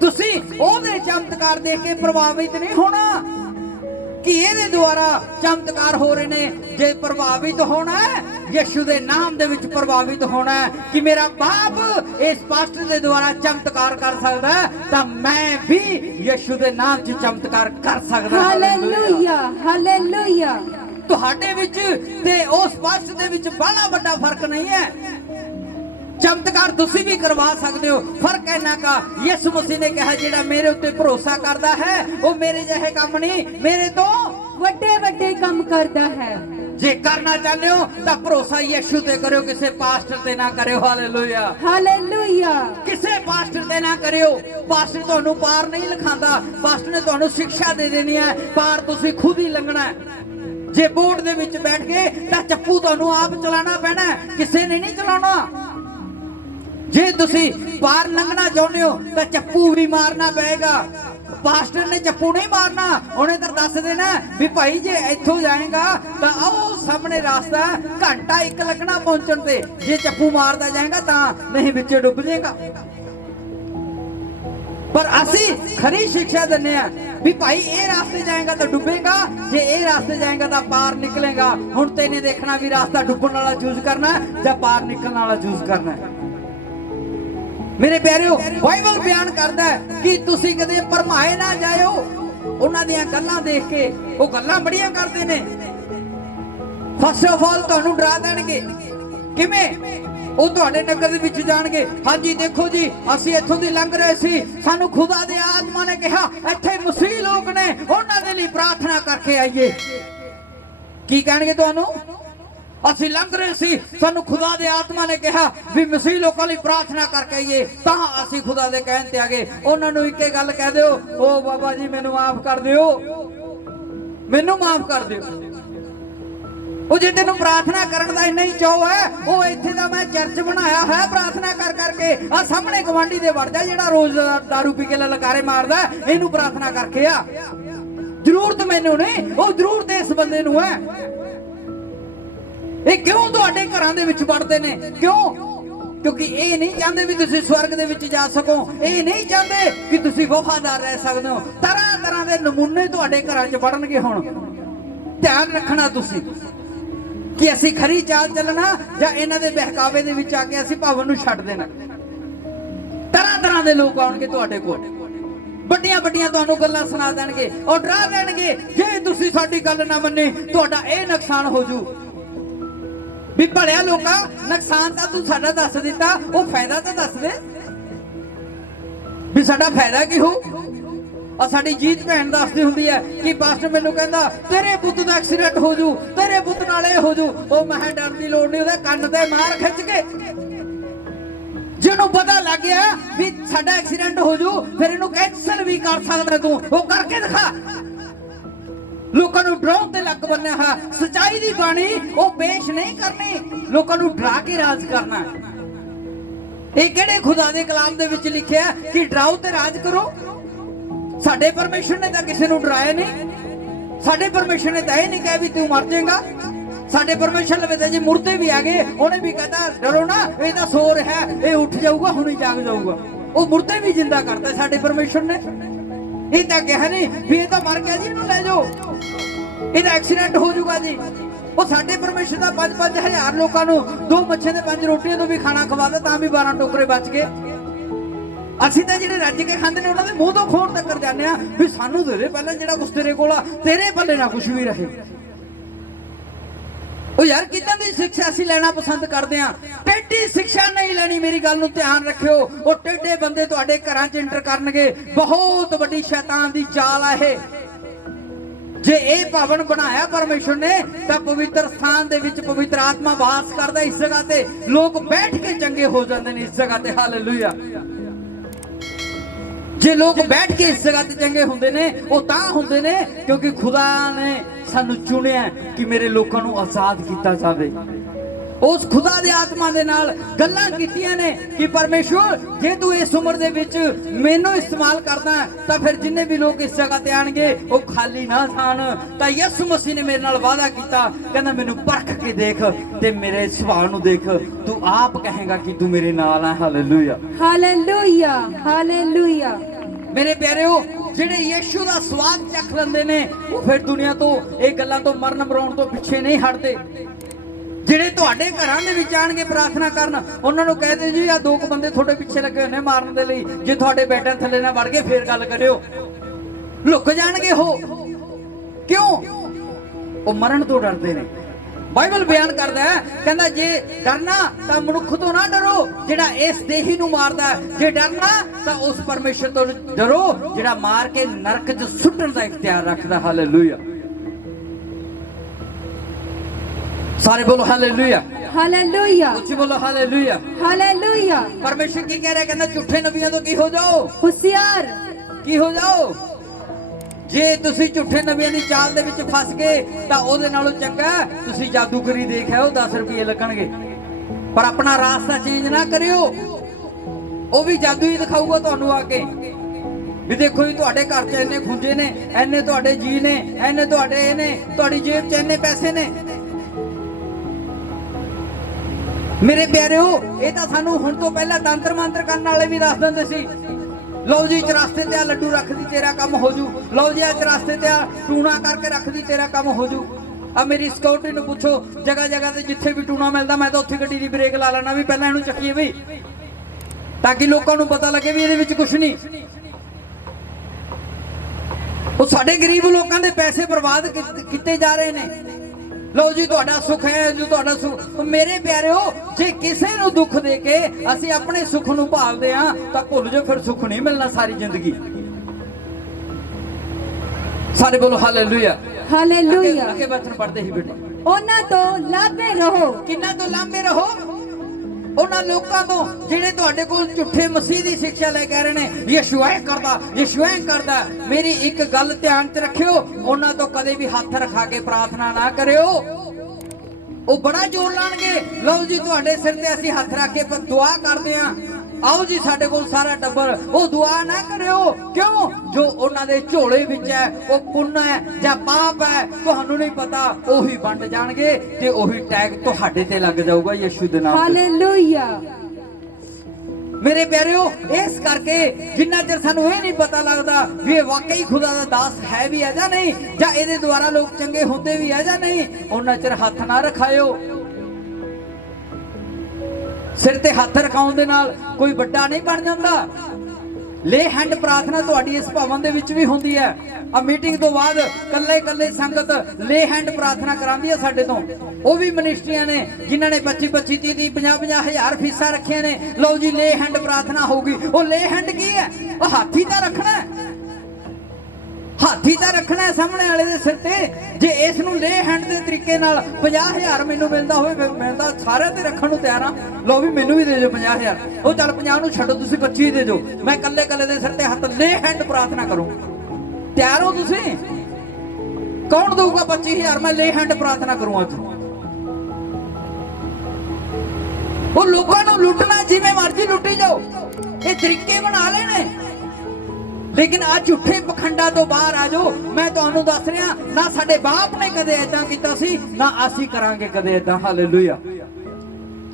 ਤੁਸੀਂ ਉਹਦੇ ਚਮਤਕਾਰ ਦੇਖ ਕੇ ਪ੍ਰਭਾਵਿਤ ਨਹੀਂ ਹੋਣਾ ਕਿ ਇਹਦੇ ਦੁਆਰਾ ਚਮਤਕਾਰ ਹੋ ਰਹੇ ਨੇ। ਜੇ ਪ੍ਰਭਾਵਿਤ ਹੋਣਾ ਹੈ, ਯੀਸ਼ੂ ਦੇ ਨਾਮ ਦੇ ਵਿੱਚ ਪ੍ਰਭਾਵਿਤ ਹੋਣਾ ਹੈ ਕਿ ਮੇਰਾ ਬਾਪ ਇਸ ਪਾਸਟਰ ਦੇ ਦੁਆਰਾ ਚਮਤਕਾਰ ਕਰ ਸਕਦਾ ਹੈ, ਤਾਂ ਮੈਂ ਵੀ ਯੀਸ਼ੂ ਦੇ ਨਾਮ 'ਚ ਚਮਤਕਾਰ ਕਰ ਸਕਦਾ। Hallelujah hallelujah. ਤੁਹਾਡੇ ਵਿੱਚ ਤੇ ਉਸ ਪਾਸਟਰ ਦੇ ਵਿੱਚ ਬੜਾ ਵੱਡਾ ਫਰਕ ਨਹੀਂ ਹੈ। ਚਮਤਕਾਰ ਤੁਸੀਂ ਵੀ ਕਰਵਾ ਸਕਦੇ ਹੋ। ਫਰਕ ਇੰਨਾ ਕਾ, ਯਿਸੂ ਮਸੀਹ ਨੇ ਕਿਹਾ ਜਿਹੜਾ ਮੇਰੇ ਉੱਤੇ ਭਰੋਸਾ ਕਰਦਾ ਹੈ ਉਹ ਮੇਰੇ ਜਿਹੇ ਕੰਮ ਨਹੀਂ, ਮੇਰੇ ਤੋਂ ਵੱਡੇ ਵੱਡੇ ਕੰਮ ਕਰਦਾ ਹੈ। ਜੇ ਕਰਨਾ ਚਾਹੁੰਦੇ ਹੋ ਤਾਂ ਭਰੋਸਾ ਯਿਸੂ ਤੇ ਕਰਿਓ, ਕਿਸੇ ਪਾਸਟਰ ਤੇ ਨਾ ਕਰਿਓ। Hallelujah hallelujah. ਕਿਸੇ ਪਾਸਟਰ ਤੇ ਨਾ ਕਰਿਓ। ਪਾਸਟਰ ਤੁਹਾਨੂੰ ਪਾਰ ਨਹੀਂ ਲਿਖਾਂਦਾ, ਪਾਸਟਰ ਨੇ ਤੁਹਾਨੂੰ ਸਿੱਖਿਆ ਦੇ ਦੇਣੀ ਹੈ, ਪਾਰ ਤੁਸੀਂ ਖੁਦ ਹੀ ਲੰਘਣਾ ਹੈ। ਜੇ ਬੋਰਡ ਦੇ ਵਿੱਚ ਬੈਠ ਕੇ ਤਾਂ ਚੱਪੂ ਤੁਹਾਨੂੰ ਆਪ ਚਲਾਉਣਾ ਪੈਣਾ, ਕਿਸੇ ਨੇ ਨਹੀਂ ਚਲਾਉਣਾ। ਜੇ ਤੁਸੀਂ ਪਾਰ ਲੰਘਣਾ ਚਾਹੁੰਦੇ ਹੋ ਤਾਂ ਚੱਪੂ ਵੀ ਮਾਰਨਾ ਪਏਗਾ। ਪਾਸਟਰ ਨੇ ਚੱਪੂ ਨਹੀਂ ਮਾਰਨਾ, ਉਹਨੇ ਤਾਂ ਦੱਸ ਦੇਣਾ ਵੀ ਭਾਈ ਜੇ ਇੱਥੋਂ ਜਾਏਗਾ ਤਾਂ ਆਓ ਸਾਹਮਣੇ ਰਾਸਤਾ, ਘੰਟਾ ਇੱਕ ਲੱਗਣਾ ਪਹੁੰਚਣ ਤੇ। ਜੇ ਚੱਪੂ ਮਾਰਦਾ ਜਾਏਗਾ ਤਾਂ, ਨਹੀਂ ਵਿੱਚ ਡੁੱਬ ਜਾਏਗਾ। ਪਰ ਅਸੀਂ ਖਰੀ ਸਿੱਖਿਆ ਦਿੰਦੇ ਆ ਵੀ ਭਾਈ ਇਹ ਰਾਸਤੇ ਜਾਏਗਾ ਤਾਂ ਡੁੱਬੇਗਾ, ਜੇ ਇਹ ਰਾਸਤੇ ਜਾਏਗਾ ਤਾਂ ਪਾਰ ਨਿਕਲੇਗਾ। ਹੁਣ ਤੈਨੇ ਦੇਖਣਾ ਵੀ ਰਾਸਤਾ ਡੁੱਬਣ ਵਾਲਾ ਚੂਜ਼ ਕਰਨਾ ਜਾਂ ਪਾਰ ਨਿਕਲਣ ਵਾਲਾ ਚੂਜ਼ ਕਰਨਾ। ਮੇਰੇ ਪਿਆਰਿਓ, ਬਾਈਬਲ ਬਿਆਨ ਕਰਦਾ ਹੈ ਕਿ ਤੁਸੀਂ ਕਦੇ ਭਰਮਾਏ ਨਾ ਜਾਇਓ। ਉਹਨਾਂ ਦੀਆਂ ਗੱਲਾਂ ਦੇਖ ਕੇ, ਉਹ ਗੱਲਾਂ ਬੜੀਆਂ ਕਰਦੇ ਨੇ। ਫਸਟ ਆਫ ਆਲ ਤੁਹਾਨੂੰ ਡਰਾ ਦੇਣਗੇ। ਕਿਵੇਂ? ਉਹ ਤੁਹਾਡੇ ਨਗਰ ਦੇ ਵਿੱਚ ਜਾਣਗੇ, ਹਾਂਜੀ ਦੇਖੋ ਜੀ ਅਸੀਂ ਇੱਥੋਂ ਦੀ ਲੰਘ ਰਹੇ ਸੀ, ਸਾਨੂੰ ਖੁਦਾ ਦੇ ਆਤਮਾ ਨੇ ਕਿਹਾ ਇੱਥੇ ਮਸੀਹ ਲੋਕ ਨੇ, ਉਹਨਾਂ ਦੇ ਲਈ ਪ੍ਰਾਰਥਨਾ ਕਰਕੇ ਆਈਏ। ਕੀ ਕਹਿਣਗੇ ਤੁਹਾਨੂੰ? ਅਸੀਂ ਲੰਘ ਰਹੇ ਸੀ, ਸਾਨੂੰ ਖੁਦਾ ਦੇ ਆਤਮਾ ਨੇ ਕਿਹਾ ਵੀ ਮਸੀਹ ਲੋਕਾਂ ਲਈ ਪ੍ਰਾਰਥਨਾ ਕਰਕੇ ਆਈਏ, ਤਾਂ ਅਸੀਂ ਖੁਦਾ ਦੇ ਕਹਿਣ ਤੇ ਆ ਗਏ। ਉਹਨਾਂ ਨੂੰ ਇੱਕੇ ਗੱਲ ਕਹਿ ਦਿਓ, ਓ ਬਾਬਾ ਜੀ ਮੈਨੂੰ ਮਾਫ ਕਰ ਦਿਓ, ਮੈਨੂੰ ਮਾਫ ਕਰ ਦਿਓ। ਉਹ ਜੇ ਤੈਨੂੰ ਪ੍ਰਾਰਥਨਾ ਕਰਨ ਦਾ ਇੰਨਾ ਹੀ ਚਾਅ ਹੈ, ਉਹ ਇੱਥੇ ਦਾ ਮੈਂ ਚਰਚ ਬਣਾਇਆ ਹੈ ਪ੍ਰਾਰਥਨਾ ਕਰ ਕਰਕੇ। ਆ ਸਾਹਮਣੇ ਗਵਾਂਢੀ ਦੇ ਵੜ ਜਾ ਜਿਹੜਾ ਰੋਜ਼ ਦਾਰੂ ਪੀ ਕੇ ਲਲਕਾਰੇ ਮਾਰਦਾ, ਇਹਨੂੰ ਪ੍ਰਾਰਥਨਾ ਕਰਕੇ ਆ। ਜ਼ਰੂਰਤ ਮੈਨੂੰ ਨਹੀਂ, ਉਹ ਜ਼ਰੂਰਤ ਇਸ ਬੰਦੇ ਨੂੰ ਹੈ। ਇਹ ਕਿਉਂ ਤੁਹਾਡੇ ਘਰਾਂ ਦੇ ਵਿੱਚ ਵੜਦੇ ਨੇ? ਕਿਉਂ? ਕਿਉਂਕਿ ਇਹ ਨਹੀਂ ਚਾਹੁੰਦੇ ਵੀ ਤੁਸੀਂ ਸਵਰਗ ਦੇ ਵਿੱਚ ਜਾ ਸਕੋ। ਇਹ ਨਹੀਂ ਚਾਹੁੰਦੇ ਕਿ ਤੁਸੀਂ ਵਫਾਦਾਰ ਰਹਿ ਸਕਦੇ ਹੋ। ਤਰ੍ਹਾਂ ਤਰ੍ਹਾਂ ਦੇ ਨਮੂਨੇ ਤੁਹਾਡੇ ਘਰਾਂ 'ਚ ਵੜਨਗੇ। ਹੁਣ ਧਿਆਨ ਰੱਖਣਾ ਤੁਸੀਂ ਕਿ ਅਸੀਂ ਖਰੀ ਚਾਲ ਚੱਲਣਾ ਜਾਂ ਇਹਨਾਂ ਦੇ ਬਹਿਕਾਵੇ ਦੇ ਵਿੱਚ ਆ ਕੇ ਅਸੀਂ ਭਵਨ ਨੂੰ ਛੱਡ ਦੇਣਾ। ਤਰ੍ਹਾਂ ਤਰ੍ਹਾਂ ਦੇ ਲੋਕ ਆਉਣਗੇ ਤੁਹਾਡੇ ਕੋਲ, ਵੱਡੀਆਂ ਵੱਡੀਆਂ ਤੁਹਾਨੂੰ ਗੱਲਾਂ ਸੁਣਾ ਦੇਣਗੇ ਔਰ ਡਰਾ ਦੇਣਗੇ, ਜੇ ਤੁਸੀਂ ਸਾਡੀ ਗੱਲ ਨਾ ਮੰਨੀ ਤੁਹਾਡਾ ਇਹ ਨੁਕਸਾਨ ਹੋ ਜੂ। ਵੀ ਭਲਿਆ ਲੋਕਾਂ, ਨੁਕਸਾਨ ਤਾਂ ਤੂੰ ਸਾਡਾ ਦੱਸ ਦਿੱਤਾ, ਉਹ ਫਾਇਦਾ ਤਾਂ ਦੱਸ ਦੇ ਵੀ ਸਾਡਾ ਫਾਇਦਾ ਕੀ ਹੋ। ਆ ਸਾਡੀ ਜੀਤ ਭੈਣ ਦੱਸਦੀ ਹੁੰਦੀ ਹੈ ਕਿ ਪਾਸਟਰ ਮੈਨੂੰ ਕਹਿੰਦਾ ਤੇਰੇ ਪੁੱਤ ਦਾ ਐਕਸੀਡੈਂਟ ਹੋ ਜੂ, ਤੇਰੇ ਪੁੱਤ ਨਾਲ ਇਹ ਹੋ ਜੂ। ਉਹ ਮੈਂ ਕਿਹਾ ਡਰਨ ਦੀ ਲੋੜ ਨਹੀਂ, ਉਹਦੇ ਕੰਨ ਤੇ ਮਾਰ ਖਿੱਚ ਕੇ। ਜਿਹਨੂੰ ਪਤਾ ਲੱਗ ਗਿਆ ਵੀ ਸਾਡਾ ਐਕਸੀਡੈਂਟ ਹੋ ਜੂ, ਫਿਰ ਇਹਨੂੰ ਕੈਂਸਲ ਵੀ ਕਰ ਸਕਦਾ ਤੂੰ, ਉਹ ਕਰਕੇ ਦਿਖਾ। ਲੋਕਾਂ ਨੂੰ ਡਰਾਉਣ ਤੇ ਲੱਗ ਬੰਨਿਆ ਹੈ। ਸਚਾਈ ਦੀ ਬਾਣੀ ਉਹ ਪੇਸ਼ ਨਹੀਂ ਕਰਨੀ, ਲੋਕਾਂ ਨੂੰ ਡਰਾ ਕੇ ਰਾਜ ਕਰਨਾ। ਇਹ ਕਿਹੜੇ ਖੁਦਾ ਦੇ ਕਲਾਮ ਦੇ ਵਿੱਚ ਲਿਖਿਆ ਕਿ ਡਰਾਓ ਤੇ ਰਾਜ ਕਰੋ? ਸਾਡੇ ਪਰਮੇਸ਼ਰ ਨੇ ਤਾਂ ਕਿਸੇ ਨੂੰ ਡਰਾਇਆ ਨਹੀਂ। ਸਾਡੇ ਪਰਮੇਸ਼ਰ ਨੇ ਤਾਂ ਇਹ ਨਹੀਂ ਕਿਹਾ ਵੀ ਤੂੰ ਮਰ ਜਾਏਗਾ। ਸਾਡੇ ਪਰਮੇਸ਼ਰ ਲਵੇ ਤਾਂ ਜੇ ਮੁਰਦੇ ਵੀ ਆ ਗਏ, ਉਹਨੇ ਵੀ ਕਹਤਾ ਡਰੋ ਨਾ, ਇਹ ਤਾਂ ਸੋ ਰਿਹਾ, ਇਹ ਉੱਠ ਜਾਊਗਾ, ਹੁਣੇ ਜਾਗ ਜਾਊਗਾ। ਉਹ ਮੁਰਦੇ ਵੀ ਜਿੰਦਾ ਕਰਤਾ ਸਾਡੇ ਪਰਮੇਸ਼ਰ ਨੇ। ਇਹ ਤਾਂ ਕਿਹਾ ਨਹੀਂ ਵੀ ਇਹ ਤਾਂ ਮਰ ਗਿਆ ਜੀ, ਇਹਨੂੰ ਲੈ ਜਾਓ, ਇਹਦਾ ਐਕਸੀਡੈਂਟ ਹੋ ਜਾਊਗਾ ਜੀ। ਉਹ ਸਾਡੇ ਪਰਮੇਸ਼ਰ ਦਾ 5-5 ਹਜ਼ਾਰ ਲੋਕਾਂ ਨੂੰ 2 ਮੱਛੀਆਂ ਤੇ 5 ਰੋਟੀਆਂ ਤੋਂ ਵੀ ਖਾਣਾ ਖਵਾਦਾ, ਤਾਂ ਵੀ 12 ਟੋਕਰੇ ਬਚ ਗਏ। ਅਸੀਂ ਤਾਂ ਜਿਹੜੇ ਰੱਜ ਕੇ ਖਾਂਦੇ ਨੇ ਉਹਨਾਂ ਦੇ ਮੂੰਹ ਤੋਂ ਖੋਣ ਤੱਕ ਜਾਂਦੇ ਆ ਵੀ ਸਾਨੂੰ ਦੇ ਦੇ ਪਹਿਲਾਂ ਜਿਹੜਾ ਕੁਛ ਤੇਰੇ ਕੋਲ ਆ, ਤੇਰੇ ਪੱਲੇ ਨਾ ਕੁਛ ਵੀ ਰਹੇ। ਉਹ ਯਾਰ ਕਿੱਦਾਂ ਦੀ ਸਿੱਖਿਆ ਅਸੀਂ ਲੈਣਾ ਪਸੰਦ ਕਰਦੇ ਆ? ਟੇਢੀ ਸਿੱਖਿਆ ਨਹੀਂ ਲੈਣੀ, ਮੇਰੀ ਗੱਲ ਨੂੰ ਧਿਆਨ ਰੱਖਿਓ। ਉਹ ਟੇਢੇ ਬੰਦੇ ਤੁਹਾਡੇ ਘਰਾਂ 'ਚ ਇੰਟਰ ਕਰਨਗੇ, ਬਹੁਤ ਵੱਡੀ ਸ਼ੈਤਾਨ ਦੀ ਚਾਲ ਆ ਇਹ। ਜੇ ਇਹ ਭਵਨ ਬਣਾਇਆ ਪਰਮੇਸ਼ਰ ਨੇ ਤਾਂ ਪਵਿੱਤਰ ਸਥਾਨ ਦੇ ਵਿੱਚ ਪਵਿੱਤਰ ਆਤਮਾ ਵਾਸ ਕਰਦਾ। ਇਸ ਜਗ੍ਹਾ ਤੇ ਲੋਕ ਬੈਠ ਕੇ ਚੰਗੇ ਹੋ ਜਾਂਦੇ ਨੇ, ਇਸ ਜਗ੍ਹਾ ਤੇ। ਹਾਲੇਲੂਇਆ। ਜੇ ਲੋਕ ਬੈਠ ਕੇ ਇਸ ਜਗ੍ਹਾ ਤੇ ਚੰਗੇ ਹੁੰਦੇ ਨੇ, ਉਹ ਤਾਂ ਹੁੰਦੇ ਨੇ ਕਿਉਂਕਿ ਖੁਦਾ ਨੇ ਸਾਨੂੰ ਚੁਣਿਆ ਕਿ ਮੇਰੇ ਲੋਕਾਂ ਨੂੰ ਆਜ਼ਾਦ ਕੀਤਾ ਜਾਵੇ। ਉਸ ਖੁਦਾ ਦੇ ਆਤਮਾ ਦੇ ਨਾਲ ਗੱਲਾਂ ਕੀਤੀਆਂ ਨੇ ਕਿ ਪਰਮੇਸ਼ਵਰ ਜੇ ਤੂੰ ਇਸ ਉਮਰ ਦੇ ਵਿੱਚ ਮੈਨੂੰ ਇਸਤੇਮਾਲ ਕਰਦਾ ਤਾਂ ਫਿਰ ਜਿੰਨੇ ਵੀ ਲੋਕ ਇਸ ਜਗ੍ਹਾ ਤੇ ਆਣਗੇ ਉਹ ਖਾਲੀ ਨਾ ਜਾਣ। ਤਾਂ ਯਿਸੂ ਮਸੀਹ ਨੇ ਮੇਰੇ ਨਾਲ ਵਾਅਦਾ ਕੀਤਾ, ਕਹਿੰਦਾ ਮੈਨੂੰ ਪਰਖ ਕੇ ਦੇਖ ਤੇ ਮੇਰੇ ਸੁਭਾਅ ਨੂੰ ਦੇਖ, ਤੂੰ ਆਪ ਕਹੇਗਾ ਕਿ ਤੂੰ ਮੇਰੇ ਨਾਲ ਹੈ। Hallelujah, hallelujah, hallelujah. ਮੇਰੇ ਪਿਆਰਿਓ, ਜਿਹੜੇ ਯਿਸੂ ਦਾ ਸਵਾਦ ਚੱਖ ਲੈਂਦੇ ਨੇ ਉਹ ਫਿਰ ਦੁਨੀਆ ਤੋਂ ਇਹ ਗੱਲਾਂ ਤੋਂ ਮਰਨ ਮਰਾਉਣ ਤੋਂ ਪਿੱਛੇ ਨਹੀਂ ਹਟਦੇ। ਜਿਹੜੇ ਤੁਹਾਡੇ ਘਰਾਂ ਦੇ ਵਿੱਚ ਆਣਗੇ ਪ੍ਰਾਰਥਨਾ ਕਰਨ, ਉਹਨਾਂ ਨੂੰ ਕਹਿ ਦਿਓ ਜੀ ਆ 2 ਬੰਦੇ ਤੁਹਾਡੇ ਪਿੱਛੇ ਲੱਗੇ ਹੋਏ ਨੇ ਮਾਰਨ ਦੇ ਲਈ, ਜੇ ਤੁਹਾਡੇ ਬੈਠਣ ਥੱਲੇ ਨਾ ਵੜ ਗਏ ਫੇਰ ਗੱਲ ਕਰਿਓ। ਲੁਕ ਜਾਣਗੇ ਉਹ। ਕਿਉਂ? ਉਹ ਮਰਨ ਤੋਂ ਡਰਦੇ ਨੇ। ਬਾਈਬਲ ਬਿਆਨ ਕਰਦਾ ਹੈ, ਕਹਿੰਦਾ ਜੇ ਡਰਨਾ ਤਾਂ ਮਨੁੱਖ ਤੋਂ ਨਾ ਡਰੋ ਜਿਹੜਾ ਇਸ ਦੇਹੀ ਨੂੰ ਮਾਰਦਾ, ਜੇ ਡਰਨਾ ਤਾਂ ਉਸ ਪਰਮੇਸ਼ਰ ਤੋਂ ਡਰੋ ਜਿਹੜਾ ਮਾਰ ਕੇ ਨਰਕ 'ਚ ਸੁੱਟਣ ਦਾ ਇਖਤਿਆਰ ਰੱਖਦਾ। ਹਾਲੇਲੂਇਆ। ਸਾਰੇ ਬੋਲੋ ਹਾਲੇਲੂਇਆ, ਹਾਲੇਲੂਇਆ, ਉੱਚੀ ਬੋਲੋ ਹਾਲੇਲੂਇਆ, ਹਾਲੇਲੂਇਆ। ਪਰਮੇਸ਼ਰ ਕੀ ਕਹਿ ਰਿਹਾ? ਕਹਿੰਦਾ ਝੂਠੇ ਨਬੀਆਂ ਤੋਂ ਕੀ ਹੋ ਜਾਓ? ਹੁਸ਼ਿਆਰ। ਕੀ ਹੋ ਜਾਓ? ਜੇ ਤੁਸੀਂ ਝੂਠੇ ਨਬੀਆਂ ਦੀ ਚਾਲ ਦੇ ਵਿੱਚ ਫਸ ਗਏ ਤਾਂ ਉਹਦੇ ਨਾਲੋਂ ਚੰਗਾ ਤੁਸੀਂ ਜਾਦੂਗਰੀ ਦੇਖਿਆ, ਉਹ 10 ਰੁਪਏ ਲੱਗਣਗੇ। ਪਰ ਆਪਣਾ ਰਾਸਤਾ ਚੇਂਜ ਨਾ ਕਰਿਓ, ਉਹ ਵੀ ਜਾਦੂ ਹੀ ਦਿਖਾਊਗਾ ਤੁਹਾਨੂੰ ਆ ਕੇ ਵੀ ਦੇਖੋ ਜੀ ਤੁਹਾਡੇ ਘਰ 'ਚ ਇੰਨੇ ਖੁੰਝੇ ਨੇ, ਇੰਨੇ ਤੁਹਾਡੇ ਜੀ ਨੇ, ਇੰਨੇ ਤੁਹਾਡੇ ਇਹ ਨੇ, ਤੁਹਾਡੀ ਜੇਬ 'ਚ ਇੰਨੇ ਪੈਸੇ ਨੇ। ਮੇਰੇ ਪਿਆਰਿਓ, ਇਹ ਤਾਂ ਸਾਨੂੰ ਹੁਣ ਤੋਂ ਪਹਿਲਾਂ ਤੰਤਰ ਮੰਤਰ ਕਰਨ ਵਾਲੇ ਵੀ ਦੱਸ ਦਿੰਦੇ ਸੀ, ਲਓ ਜੀ ਚਰਸਤੇ ਤੇ ਆ ਲੱਡੂ ਰੱਖਦੀ ਤੇਰਾ ਕੰਮ ਹੋ ਜੂ, ਲਓ ਜੀ ਆ ਚਰਸਤੇ ਤੇ ਆ ਟੂਣਾ ਕਰਕੇ ਰੱਖਦੀ ਤੇਰਾ ਕੰਮ ਹੋ ਜੂ। ਆ ਮੇਰੀ ਸਿਕਿਉਰਿਟੀ ਨੂੰ ਪੁੱਛੋ, ਜਗ੍ਹਾ ਜਗ੍ਹਾ ਤੇ ਜਿੱਥੇ ਵੀ ਟੂਣਾ ਮਿਲਦਾ ਮੈਂ ਤਾਂ ਉੱਥੇ ਗੱਡੀ ਦੀ ਬ੍ਰੇਕ ਲਾ ਲੈਣਾ ਵੀ ਪਹਿਲਾਂ ਇਹਨੂੰ ਚੱਕੀਏ ਬਈ, ਤਾਂ ਕਿ ਲੋਕਾਂ ਨੂੰ ਪਤਾ ਲੱਗੇ ਵੀ ਇਹਦੇ ਵਿੱਚ ਕੁਝ ਨਹੀਂ। ਉਹ ਸਾਡੇ ਗਰੀਬ ਲੋਕਾਂ ਦੇ ਪੈਸੇ ਬਰਬਾਦ ਕੀਤੇ ਜਾ ਰਹੇ ਨੇ। ਲਓ ਜੀ ਤੁਹਾਡਾ ਸੁੱਖ ਹੈ, ਜੋ ਤੁਹਾਡਾ ਸੁੱਖ। ਮੇਰੇ ਪਿਆਰਿਓ, ਜੇ ਕਿਸੇ ਨੂੰ ਦੁੱਖ ਦੇ ਕੇ ਅਸੀਂ ਆਪਣੇ ਸੁੱਖ ਨੂੰ ਭਾਲਦੇ ਆ ਤਾਂ ਭੁੱਲ ਜਾਓ, ਫਿਰ ਸੁੱਖ ਨਹੀਂ ਮਿਲਣਾ ਸਾਰੀ ਜ਼ਿੰਦਗੀ। ਸਾਰੇ ਬੋਲੋ ਹਾਲੇਲੂਇਆ, ਹਾਲੇਲੂਇਆ। ਅੱਗੇ ਬਚਨ ਪੜਦੇ ਹੀ ਬੇਟੇ। ਉਹਨਾਂ ਤੋਂ ਲਾਂਭੇ ਰਹੋ। ਕਿੰਨਾ ਤੋਂ ਲਾਂਭੇ ਰਹੋ? ਉਹਨਾਂ ਲੋਕਾਂ ਤੋਂ ਜਿਹੜੇ ਤੁਹਾਡੇ ਕੋਲ ਝੂਠੇ ਮਸੀਹ ਦੀ ਸਿੱਖਿਆ ਲੈ ਕੇ ਆ ਰਹੇ ਨੇ, ਯਿਸੂ ਐ ਕਰਦਾ, ਯਿਸੂ ਐ ਕਰਦਾ। ਮੇਰੀ ਇੱਕ ਗੱਲ ਧਿਆਨ 'ਚ ਰੱਖਿਓ, ਉਹਨਾਂ ਤੋਂ ਕਦੇ ਵੀ ਹੱਥ ਰਖਾ ਕੇ ਪ੍ਰਾਰਥਨਾ ਨਾ ਕਰਿਓ। ਉਹ ਬੜਾ ਜ਼ੋਰ ਲਾਣਗੇ, ਲਓ ਜੀ ਤੁਹਾਡੇ ਸਿਰ ਤੇ ਅਸੀਂ ਹੱਥ ਰੱਖ ਕੇ ਦੁਆ ਕਰਦੇ ਆਂ, ਆਓ ਜੀ ਸਾਡੇ ਕੋਲ ਸਾਰਾ ਟੱਬਰ। ਉਹ ਦੁਆ ਨਾ ਕਰਿਓ। ਕਿਉਂ? ਜੋ ਉਹਨਾਂ ਦੇ ਝੋਲੇ ਵਿੱਚ ਹੈ ਉਹ ਪੁੰਨ ਹੈ ਜਾਂ ਪਾਪ ਹੈ, ਤੁਹਾਨੂੰ ਨਹੀਂ ਪਤਾ। ਉਹੀ ਵੰਡ ਜਾਣਗੇ ਤੇ ਉਹੀ ਟੈਗ ਤੁਹਾਡੇ ਤੇ ਲੱਗ ਜਾਊਗਾ ਯਿਸੂ ਦੇ ਨਾਮ ਤੇ। ਹਾਲੇਲੂਇਆ। ਮੇਰੇ ਪਿਆਰਿਓ, ਇਸ ਕਰਕੇ ਜਿੰਨਾ ਚਿਰ ਸਾਨੂੰ ਇਹ ਨਹੀਂ ਪਤਾ ਲੱਗਦਾ ਵੀ ਇਹ ਵਾਕਈ ਖੁਦਾ ਦਾ ਦਾਸ ਹੈ ਵੀ ਹੈ ਜਾਂ ਨਹੀਂ, ਜਾਂ ਇਹਦੇ ਦੁਆਰਾ ਲੋਕ ਚੰਗੇ ਹੁੰਦੇ ਵੀ ਹੈ ਜਾਂ ਨਹੀਂ, ਉਹਨਾਂ ਚਿਰ ਹੱਥ ਨਾ ਰਖਾਇਓ। ਸਿਰ ਤੇ ਹੱਥ ਰਖਾਉਣ ਦੇ ਨਾਲ ਕੋਈ ਵੱਡਾ ਨਹੀਂ ਬਣ ਜਾਂਦਾ। ਲੇ ਹੈਂਡ ਪ੍ਰਾਰਥਨਾ ਤੁਹਾਡੀ ਇਸ ਭਵਨ ਦੇ ਵਿੱਚ ਵੀ ਹੁੰਦੀ ਹੈ। ਆ ਮੀਟਿੰਗ ਤੋਂ ਬਾਅਦ ਕੱਲੇ ਸੰਗਤ ਲੇ ਹੈਂਡ ਪ੍ਰਾਰਥਨਾ ਕਰਾਉਂਦੀ ਹੈ ਸਾਡੇ ਤੋਂ। ਉਹ ਵੀ ਮਨਿਸਟਰੀਆਂ ਨੇ ਜਿਨ੍ਹਾਂ ਨੇ 25 30 50 ਹਜ਼ਾਰ ਫੀਸਾਂ ਰੱਖੀਆਂ ਨੇ। ਲਓ ਜੀ ਲੇ ਹੈਂਡ ਪ੍ਰਾਰਥਨਾ ਹੋਊਗੀ। ਉਹ ਲੇ ਹੈਂਡ ਕੀ ਹੈ? ਉਹ ਹੱਥ ਹੀ ਤਾਂ ਰੱਖਣਾ। ਹਾਥੀ ਤਾਂ ਰੱਖਣਾ ਹੈ ਸਾਹਮਣੇ ਵਾਲੇ ਦੇ ਸਿਰ ਤੇ। ਜੇ ਇਸ ਨੂੰ ਲੇ ਹੈਂਡ ਦੇ ਤਰੀਕੇ ਨਾਲ 50,000 ਮੈਨੂੰ ਮਿਲਦਾ ਹੋਵੇ, ਮੈਂ ਤਾਂ ਸਾਰਿਆਂ ਤੇ ਰੱਖਣ ਨੂੰ ਤਿਆਰ ਹਾਂ। ਲਓ ਵੀ ਮੈਨੂੰ ਵੀ ਦੇ ਦਿਓ 50,000। ਉਹ ਚੱਲ 50 ਨੂੰ ਛੱਡੋ, ਤੁਸੀਂ 25 ਦੇ ਦਿਓ। ਮੈਂ ਕੱਲੇ ਕੱਲੇ ਦੇ ਸਿਰ ਤੇ ਹੱਥ ਲੇ ਹੈਂਡ ਪ੍ਰਾਰਥਨਾ ਕਰੂੰ। ਤਿਆਰ ਹੋ ਤੁਸੀਂ? ਕੌਣ ਦਊਗਾ 25,000? ਮੈਂ ਲੇ ਹੈਂਡ ਪ੍ਰਾਰਥਨਾ ਕਰੂੰ ਅੱਜ। ਉਹ ਲੋਕਾਂ ਨੂੰ ਲੁੱਟਣਾ ਜਿਵੇਂ ਮਰਜ਼ੀ ਲੁੱਟੀ ਜਾਓ, ਇਹ ਤਰੀਕੇ ਬਣਾ ਲੈਣੇ। ਲੇਕਿਨ ਆ ਝੂਠੇ ਪਖੰਡਾਂ ਤੋਂ ਬਾਹਰ ਆ ਜਾਓ। ਮੈਂ ਤੁਹਾਨੂੰ ਦੱਸ ਰਿਹਾ, ਨਾ ਸਾਡੇ ਬਾਪ ਨੇ ਕਦੇ ਏਦਾਂ ਕੀਤਾ ਸੀ, ਨਾ ਅਸੀਂ ਕਰਾਂਗੇ ਕਦੇ ਏਦਾਂ। ਹਾਲੇਲੂਇਆ।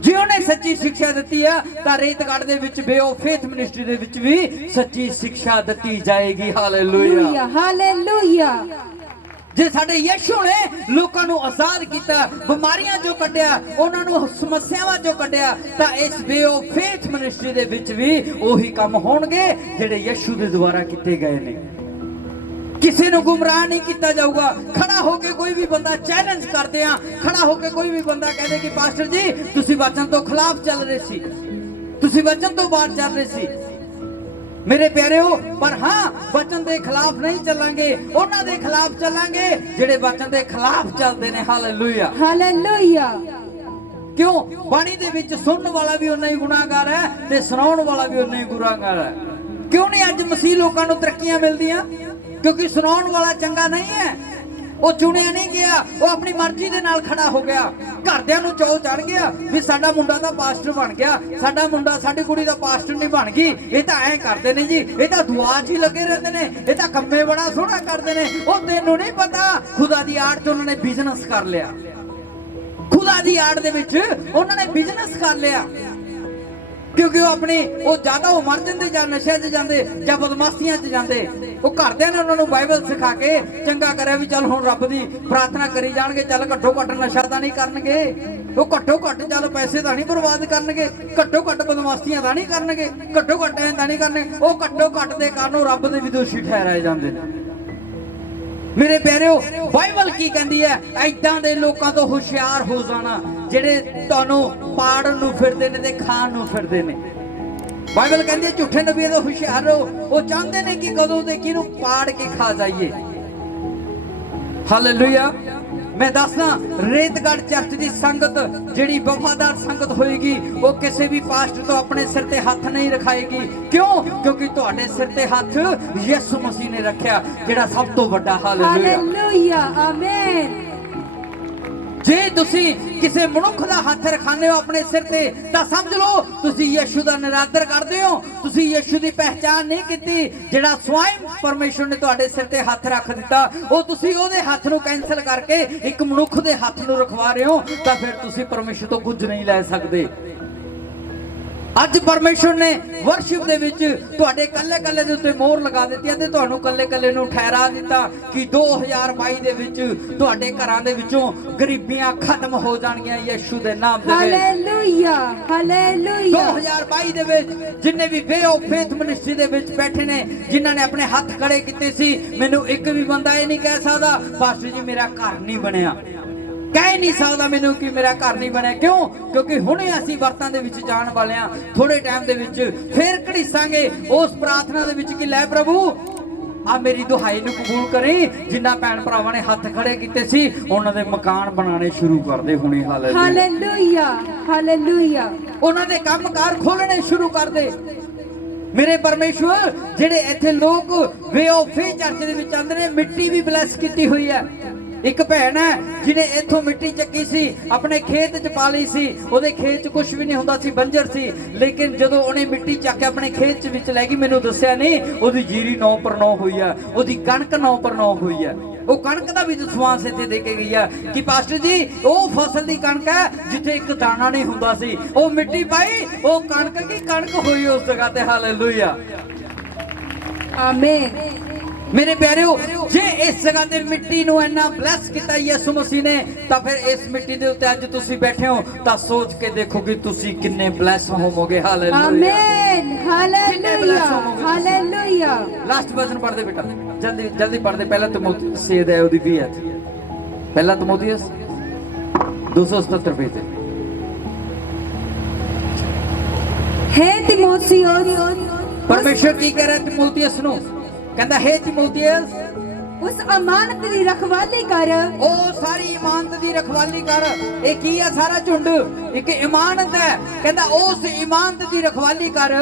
ਜੇ ਉਹਨੇ ਸੱਚੀ ਸਿੱਖਿਆ ਦਿੱਤੀ ਆ ਤਾਂ ਰੇਤਗੜ੍ਹ ਦੇ ਵਿੱਚ ਬੇਓ ਫੇਥ ਮਿਨਿਸਟਰੀ ਦੇ ਵਿੱਚ ਵੀ ਸੱਚੀ ਸਿੱਖਿਆ ਦਿੱਤੀ ਜਾਏਗੀ। Hallelujah, hallelujah. ਜੇ ਸਾਡੇ ਯਿਸੂ ਨੇ ਲੋਕਾਂ ਨੂੰ ਆਜ਼ਾਦ ਕੀਤਾ, ਬਿਮਾਰੀਆਂ ਚੋਂ ਕੱਢਿਆ, ਉਹਨਾਂ ਨੂੰ ਸਮੱਸਿਆਵਾਂ ਚੋਂ ਕੱਢਿਆ, ਤਾਂ ਇਸ ਬੇਓ ਫੇਥ ਮਿਨਿਸਟਰੀ ਦੇ ਵਿੱਚ ਵੀ ਉਹੀ ਕੰਮ ਹੋਣਗੇ ਜਿਹੜੇ ਯਿਸੂ ਦੇ ਦੁਆਰਾ ਕੀਤੇ ਗਏ ਨੇ। ਕਿਸੇ ਨੂੰ ਗੁੰਮਰਾਹ ਨਹੀਂ ਕੀਤਾ ਜਾਊਗਾ। ਖੜਾ ਹੋ ਕੇ ਕੋਈ ਵੀ ਬੰਦਾ ਚੈਲੰਜ ਕਰਦੇ ਆ, ਖੜਾ ਹੋ ਕੇ ਕੋਈ ਵੀ ਬੰਦਾ ਕਹਿੰਦੇ ਕਿ ਪਾਸਟਰ ਜੀ ਤੁਸੀਂ ਵਚਨ ਤੋਂ ਖਿਲਾਫ ਚੱਲ ਰਹੇ ਸੀ, ਤੁਸੀਂ ਵਚਨ ਤੋਂ ਬਾਹਰ ਚੱਲ ਰਹੇ ਸੀ। ਮੇਰੇ ਪਿਆਰਿਓ, ਪਰ ਹਾਂ ਵਚਨ ਦੇ ਖਿਲਾਫ ਨਹੀਂ ਚੱਲਾਂਗੇ, ਉਹਨਾਂ ਦੇ ਖਿਲਾਫ ਚੱਲਾਂਗੇ ਜਿਹੜੇ ਵਚਨ ਦੇ ਖਿਲਾਫ ਚੱਲਦੇ ਨੇ। Hallelujah, hallelujah. ਕਿਉਂ? ਬਾਣੀ ਦੇ ਵਿੱਚ ਸੁਣਨ ਵਾਲਾ ਵੀ ਉਨਾ ਹੀ ਗੁਨਾਹਗਾਰ ਹੈ ਤੇ ਸੁਣਾਉਣ ਵਾਲਾ ਵੀ ਉਨਾ ਹੀ ਗੁਨਾਹਗਾਰ ਹੈ। ਕਿਉਂ ਨਹੀਂ ਅੱਜ ਮਸੀਹ ਲੋਕਾਂ ਨੂੰ ਤਰੱਕੀਆਂ ਮਿਲਦੀਆਂ? ਕਿਉਂਕਿ ਸੁਣਾਉਣ ਵਾਲਾ ਚੰਗਾ ਨਹੀਂ ਹੈ, ਉਹ ਚੁਣਿਆ ਨਹੀਂ ਗਿਆ, ਉਹ ਆਪਣੀ ਮਰਜ਼ੀ ਦੇ ਨਾਲ ਖੜਾ ਹੋ ਗਿਆ। ਘਰਦਿਆਂ ਨੂੰ ਚੌ ਚੜ ਗਿਆ ਵੀ ਸਾਡਾ ਮੁੰਡਾ ਤਾਂ ਪਾਸਟਰ ਬਣ ਗਿਆ, ਸਾਡਾ ਮੁੰਡਾ ਸਾਡੀ ਕੁੜੀ ਦਾ ਪਾਸਟਰ ਨਹੀਂ ਬਣ ਗਈ। ਇਹ ਤਾਂ ਐਂ ਕਰਦੇ ਨੇ ਜੀ, ਇਹ ਤਾਂ ਦੁਆ 'ਚ ਹੀ ਲੱਗੇ ਰਹਿੰਦੇ ਨੇ, ਇਹ ਤਾਂ ਕੰਮੇ ਬੜਾ ਸੋਹਣਾ ਕਰਦੇ ਨੇ। ਉਹ ਤੈਨੂੰ ਨਹੀਂ ਪਤਾ ਖੁਦਾ ਦੀ ਆੜ 'ਚ ਉਹਨਾਂ ਨੇ ਬਿਜ਼ਨਸ ਕਰ ਲਿਆ। ਖੁਦਾ ਦੀ ਆੜ ਦੇ ਵਿੱਚ ਉਹਨਾਂ ਨੇ ਬਿਜ਼ਨਸ ਕਰ ਲਿਆ, ਕਿਉਂਕਿ ਉਹ ਆਪਣੇ ਉਹ ਜ਼ਿਆਦਾ ਉਹ ਮਰ ਜਾਂਦੇ ਜਾਂ ਨਸ਼ਿਆਂ 'ਚ ਜਾਂਦੇ ਜਾਂ ਬਦਮਾਸ਼ੀਆਂ 'ਚ ਜਾਂਦੇ। ਉਹ ਘਰਦਿਆਂ ਨੇ ਉਹਨਾਂ ਨੂੰ ਬਾਈਬਲ ਸਿਖਾ ਕੇ ਚੰਗਾ ਕਰਿਆ ਵੀ ਚੱਲ ਹੁਣ ਰੱਬ ਦੀ ਪ੍ਰਾਰਥਨਾ ਕਰੀ ਜਾਣਗੇ, ਚੱਲ ਘੱਟੋ ਘੱਟ ਨਸ਼ਾ ਤਾਂ ਨਹੀਂ ਕਰਨਗੇ, ਉਹ ਘੱਟੋ ਘੱਟ ਚੱਲ ਪੈਸੇ ਤਾਂ ਨਹੀਂ ਬਰਬਾਦ ਕਰਨਗੇ, ਘੱਟੋ ਘੱਟ ਬਦਮਾਸ਼ੀਆਂ ਤਾਂ ਨਹੀਂ ਕਰਨਗੇ, ਘੱਟੋ ਘੱਟ ਐਂ ਤਾਂ ਨਹੀਂ ਕਰਨਗੇ। ਉਹ ਘੱਟੋ ਘੱਟ ਦੇ ਕਾਰਨ ਉਹ ਰੱਬ ਦੇ ਵੀ ਦੋਸ਼ੀ ਠਹਿਰਾਏ ਜਾਂਦੇ ਨੇ। ਮੇਰੇ ਪਿਆਰਿਓ, ਬਾਈਬਲ ਕੀ ਕਹਿੰਦੀ ਹੈ? ਐਦਾਂ ਦੇ ਲੋਕਾਂ ਤੋਂ ਹੁਸ਼ਿਆਰ ਹੋ ਜਾਣਾ ਜਿਹੜੇ ਤੁਹਾਨੂੰ ਪਾੜਨ ਨੂੰ ਫਿਰਦੇ ਨੇ ਤੇ ਖਾਣ ਨੂੰ ਫਿਰਦੇ ਨੇ। ਬਾਈਬਲ ਕਹਿੰਦੀ ਹੈ ਝੂਠੇ ਨਬੀਆਂ ਤੋਂ ਹੁਸ਼ਿਆਰ ਰਹੋ। ਉਹ ਚਾਹੁੰਦੇ ਨੇ ਕਿ ਕਦੋਂ ਤੇ ਕਿਹਨੂੰ ਪਾੜ ਕੇ ਖਾ ਜਾਈਏ। ਹਾਲੇਲੂਇਆ। ਮੈਂ ਦੱਸਦਾ, ਰੇਤਗੜ੍ਹ ਚਰਚ ਦੀ ਸੰਗਤ ਜਿਹੜੀ ਵਫਾਦਾਰ ਸੰਗਤ ਹੋਏਗੀ, ਉਹ ਕਿਸੇ ਵੀ ਪਾਸਟਰ ਤੋਂ ਆਪਣੇ ਸਿਰ ਤੇ ਹੱਥ ਨਹੀਂ ਰਖਾਏਗੀ। ਕਿਉਂ? ਕਿਉਂਕਿ ਤੁਹਾਡੇ ਸਿਰ ਤੇ ਹੱਥ ਯਿਸੂ ਮਸੀਹ ਨੇ ਰੱਖਿਆ, ਜਿਹੜਾ ਸਭ ਤੋਂ ਵੱਡਾ। Hallelujah, amen. ਜੇ ਤੁਸੀਂ ਕਿਸੇ ਮਨੁੱਖ ਦਾ ਹੱਥ ਰਖਾਉਂਦੇ ਹੋ ਆਪਣੇ ਸਿਰ ਤੇ, ਤਾਂ ਸਮਝ ਲਓ ਤੁਸੀਂ ਯਿਸੂ ਦਾ ਨਿਰਾਦਰ ਕਰਦੇ ਹੋ, ਤੁਸੀਂ ਯਿਸੂ ਦੀ ਪਹਿਚਾਨ ਨਹੀਂ ਕੀਤੀ। ਜਿਹੜਾ ਸਵੈਮ ਪਰਮੇਸ਼ਰ ਨੇ ਤੁਹਾਡੇ ਸਿਰ ਤੇ ਹੱਥ ਰੱਖ ਦਿੱਤਾ, ਉਹ ਤੁਸੀਂ ਉਹਦੇ ਹੱਥ ਨੂੰ ਕੈਂਸਲ ਕਰਕੇ ਇੱਕ ਮਨੁੱਖ ਦੇ ਹੱਥ ਨੂੰ ਰਖਵਾ ਰਹੇ ਹੋ, ਤਾਂ ਫਿਰ ਤੁਸੀਂ ਪਰਮੇਸ਼ਰ ਤੋਂ ਕੁਝ ਨਹੀਂ ਲੈ ਸਕਦੇ। ਅੱਜ ਪਰਮੇਸ਼ਰ ਨੇ ਵਰਸ਼ਿਪ ਦੇ ਵਿੱਚ ਤੁਹਾਡੇ ਕੱਲੇ ਕੱਲੇ ਦੇ ਉੱਤੇ ਮੋਹਰ ਲਗਾ ਦਿੱਤੀ ਅਤੇ ਤੁਹਾਨੂੰ ਕੱਲੇ ਕੱਲੇ ਨੂੰ ਠਹਿਰਾ ਦਿੱਤਾ ਕਿ 2022 ਦੇ ਵਿੱਚ ਤੁਹਾਡੇ ਘਰਾਂ ਦੇ ਵਿੱਚੋਂ ਗਰੀਬੀਆਂ ਖਤਮ ਹੋ ਜਾਣਗੀਆਂ ਯਿਸੂ ਦੇ ਨਾਮ ਦੇ ਵਿੱਚ। Hallelujah, hallelujah. 2022 ਦੇ ਵਿੱਚ ਜਿੰਨੇ ਵੀ ਵੇ ਆਫ ਫੇਥ ਮਿਨਿਸਟਰੀ ਦੇ ਵਿੱਚ ਬੈਠੇ ਨੇ, ਜਿਨ੍ਹਾਂ ਨੇ ਆਪਣੇ ਹੱਥ ਖੜੇ ਕੀਤੇ ਸੀ, ਮੈਨੂੰ ਇੱਕ ਵੀ ਬੰਦਾ ਇਹ ਨਹੀਂ ਕਹਿ ਸਕਦਾ ਪਾਸਟਰ ਜੀ ਮੇਰਾ ਘਰ ਨਹੀਂ ਬਣਿਆ। ਕਹਿ ਨਹੀਂ ਸਕਦਾ ਮੈਨੂੰ ਕਿ ਮੇਰਾ ਘਰ ਨਹੀਂ ਬਣਿਆ। ਕਿਉਂ? ਕਿਉਂਕਿ ਹੁਣੇ ਅਸੀਂ ਵਰਤਾਂ ਦੇ ਵਿੱਚ ਜਾਣ ਵਾਲੇ ਹਾਂ, ਥੋੜੇ ਟਾਈਮ ਦੇ ਵਿੱਚ ਫੇਰ ਘੜੀਸਾਂਗੇ ਉਸ ਪ੍ਰਾਰਥਨਾ ਦੇ ਵਿੱਚ ਕਿ ਲੈ ਪ੍ਰਭੂ ਆ ਮੇਰੀ ਦੁਹਾਈ ਨੂੰ ਕਬੂਲ ਕਰੀ। ਜਿਨ੍ਹਾਂ ਭੈਣ ਭਰਾਵਾਂ ਨੇ ਹੱਥ ਖੜੇ ਕੀਤੇ ਸੀ, ਉਹਨਾਂ ਦੇ ਮਕਾਨ ਬਣਾਉਣੇ ਸ਼ੁਰੂ ਕਰਦੇ ਹੁਣੇ। Hallelujah, hallelujah. ਉਹਨਾਂ ਦੇ ਕੰਮਕਾਰ ਖੋਲਣੇ ਸ਼ੁਰੂ ਕਰਦੇ। ਮੇਰੇ ਪਰਮੇਸ਼ਵਰ, ਜਿਹੜੇ ਇੱਥੇ ਲੋਕ ਵੇ ਆਫ ਫੇਥ ਚਰਚ ਦੇ ਵਿੱਚ ਆਉਂਦੇ ਨੇ, ਮਿੱਟੀ ਵੀ ਬਲੈਸ ਕੀਤੀ ਹੋਈ ਹੈ। ਇੱਕ ਭੈਣ ਹੈ ਜਿਹਨੇ ਇੱਥੋਂ ਮਿੱਟੀ ਚੱਕੀ ਸੀ, ਆਪਣੇ ਖੇਤ 'ਚ ਪਾ ਲਈ ਸੀ। ਉਹਦੇ ਖੇਤ 'ਚ ਕੁਝ ਵੀ ਨਹੀਂ ਹੁੰਦਾ ਸੀ, ਬੰਜਰ ਸੀ, ਲੇਕਿਨ ਜਦੋਂ ਉਹਨੇ ਮਿੱਟੀ ਚੱਕ ਕੇ ਆਪਣੇ ਖੇਤ 'ਚ ਵਿੱਚ ਲੈ ਗਈ, ਮੈਨੂੰ ਦੱਸਿਆ ਨਹੀਂ, ਉਹਦੀ ਜੀਰੀ 9/9 ਹੋਈ ਆ, ਉਹਦੀ ਕਣਕ 9/9 ਹੋਈ ਆ। ਉਹ ਕਣਕ ਦਾ ਵੀ ਦਸਵਾਂਸ ਇੱਥੇ ਦੇ ਕੇ ਗਈ ਆ ਕਿ ਪਾਸਟਰ ਜੀ ਉਹ ਫਸਲ ਦੀ ਕਣਕ ਹੈ ਜਿੱਥੇ ਇੱਕ ਦਾਣਾ ਨਹੀਂ ਹੁੰਦਾ ਸੀ, ਉਹ ਮਿੱਟੀ ਪਾਈ, ਉਹ ਕਣਕ ਕੀ ਕਣਕ ਹੋਈ ਉਸ ਜਗ੍ਹਾ ਤੇ। Hallelujah, amen. ਮੇਰੇ ਪਿਆਰਿਓ, ਜੇ ਇਸ ਜਗ੍ਹਾ ਤੇ ਮਿੱਟੀ ਨੂੰ ਇੰਨਾ ਬਲੈਸ ਕੀਤਾ ਯਿਸੂ ਮਸੀਹ ਨੇ, ਤਾਂ ਫਿਰ ਇਸ ਮਿੱਟੀ ਦੇ ਉੱਤੇ ਅੱਜ ਤੁਸੀਂ ਬੈਠੇ ਹੋ, ਤਾਂ ਸੋਚ ਕੇ ਦੇਖੋ ਕਿ ਤੁਸੀਂ ਕਿੰਨੇ ਬਲੈਸ ਹੋਵੋਗੇ। Hallelujah, amen, hallelujah, hallelujah. Last ਵਚਨ ਪੜ੍ਹਦੇ ਬੇਟਾ, ਜਲਦੀ ਜਲਦੀ ਪੜ੍ਹਦੇ। ਪਹਿਲਾ ਤਿਮੋਥੀਉਸ 6 ਦੇ ਉਹਦੀ 20 ਹੈ। ਪਹਿਲਾ ਤਿਮੋਥੀਉਸ 277 ਪੇਜ ਤੇ। ਹੈ ਤਿਮੋਥੀਉਸ, ਪਰਮੇਸ਼ਰ ਕੀ ਕਹਿ ਰਿਹਾ ਤਿਮੋਥੀਉਸ ਨੂੰ? ਕਹਿੰਦਾ ਹੈ ਤਿਮੋਥੀਉਸ, ਉਸ ਅਮਾਨਤ ਦੀ ਰਖਵਾਲੀ ਕਰ। ਉਹ ਸਾਰੀ ਇਮਾਨਤ ਦੀ ਰਖਵਾਲੀ ਕਰ। ਇਹ ਕੀ ਆ? ਸਾਰਾ ਝੁੰਡ ਇੱਕ ਇਮਾਨਤ ਹੈ। ਕਹਿੰਦਾ ਉਸ ਇਮਾਨਤ ਦੀ ਰਖਵਾਲੀ ਕਰ।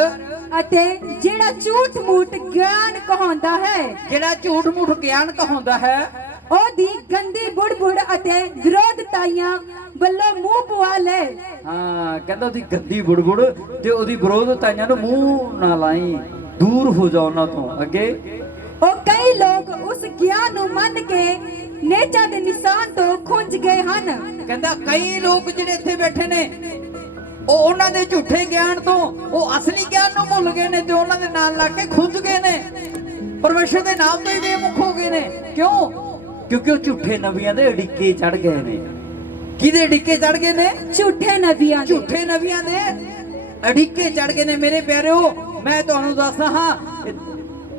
ਅਤੇ ਜਿਹੜਾ ਝੂਠ ਮੂਠ ਗਿਆਨ ਕਹਾਉਂਦਾ ਹੈ, ਜਿਹੜਾ ਝੂਠ ਮੂਠ ਗਿਆਨ ਕਹਾਉਂਦਾ ਹੈ, ਉਹਦੀ ਗੰਦੀ ਬੁੜਬੁੜ ਅਤੇ ਵਿਰੋਧਤਾਈਆਂ ਵੱਲੋਂ ਮੂੰਹ ਪਵਾ ਲੈ। ਹਾਂ, ਕਹਿੰਦਾ ਉਹਦੀ ਗੰਦੀ ਬੁੜਬੁੜ ਤੇ ਉਹਦੀ ਵਿਰੋਧਤਾਈਆਂ ਨੂੰ ਮੂੰਹ ਨਾ ਲਾਈ, ਦੂਰ ਹੋ ਜਾ ਉਹਨਾਂ ਤੋਂ। ਅੱਗੇ ਉਹ ਕਈ ਲੋਕ ਉਸ ਗਿਆਨ ਨੂੰ ਮੰਨ ਕੇ ਨੇਚਾ ਦੇ ਨਿਸ਼ਾਨ ਤੋਂ ਖੁੰਝ ਗਏ ਹਨ। ਕਹਿੰਦਾ ਕਈ ਲੋਕ ਜਿਹੜੇ ਇੱਥੇ ਬੈਠੇ ਨੇ ਉਹ ਉਹਨਾਂ ਦੇ ਝੂਠੇ ਗਿਆਨ ਤੋਂ ਉਹ ਅਸਲੀ ਗਿਆਨ ਨੂੰ ਭੁੱਲ ਗਏ ਨੇ ਤੇ ਉਹਨਾਂ ਦੇ ਨਾਲ ਲੱਗ ਕੇ ਖੁੰਝ ਗਏ ਨੇ, ਪਰਮੇਸ਼ਰ ਦੇ ਨਾਮ ਤੋਂ ਹੀ ਬੇਮੁਖ ਹੋ ਗਏ ਨੇ। ਕਿਉਂ? ਕਿਉਂਕਿ ਉਹ ਝੂਠੇ ਨਬੀਆਂ ਦੇ ਅੜਿੱਕੇ ਚੜ ਗਏ ਨੇ। ਕਿਹਦੇ ਅੜਿੱਕੇ ਚੜ ਗਏ ਨੇ? ਝੂਠੇ ਨਬੀਆਂ ਦੇ। ਝੂਠੇ ਨਬੀਆਂ ਦੇ ਅੜਿੱਕੇ ਚੜ ਗਏ ਨੇ। ਮੇਰੇ ਪਿਆਰਿਓ, ਮੈਂ ਤੁਹਾਨੂੰ ਦੱਸਦਾ ਹਾਂ,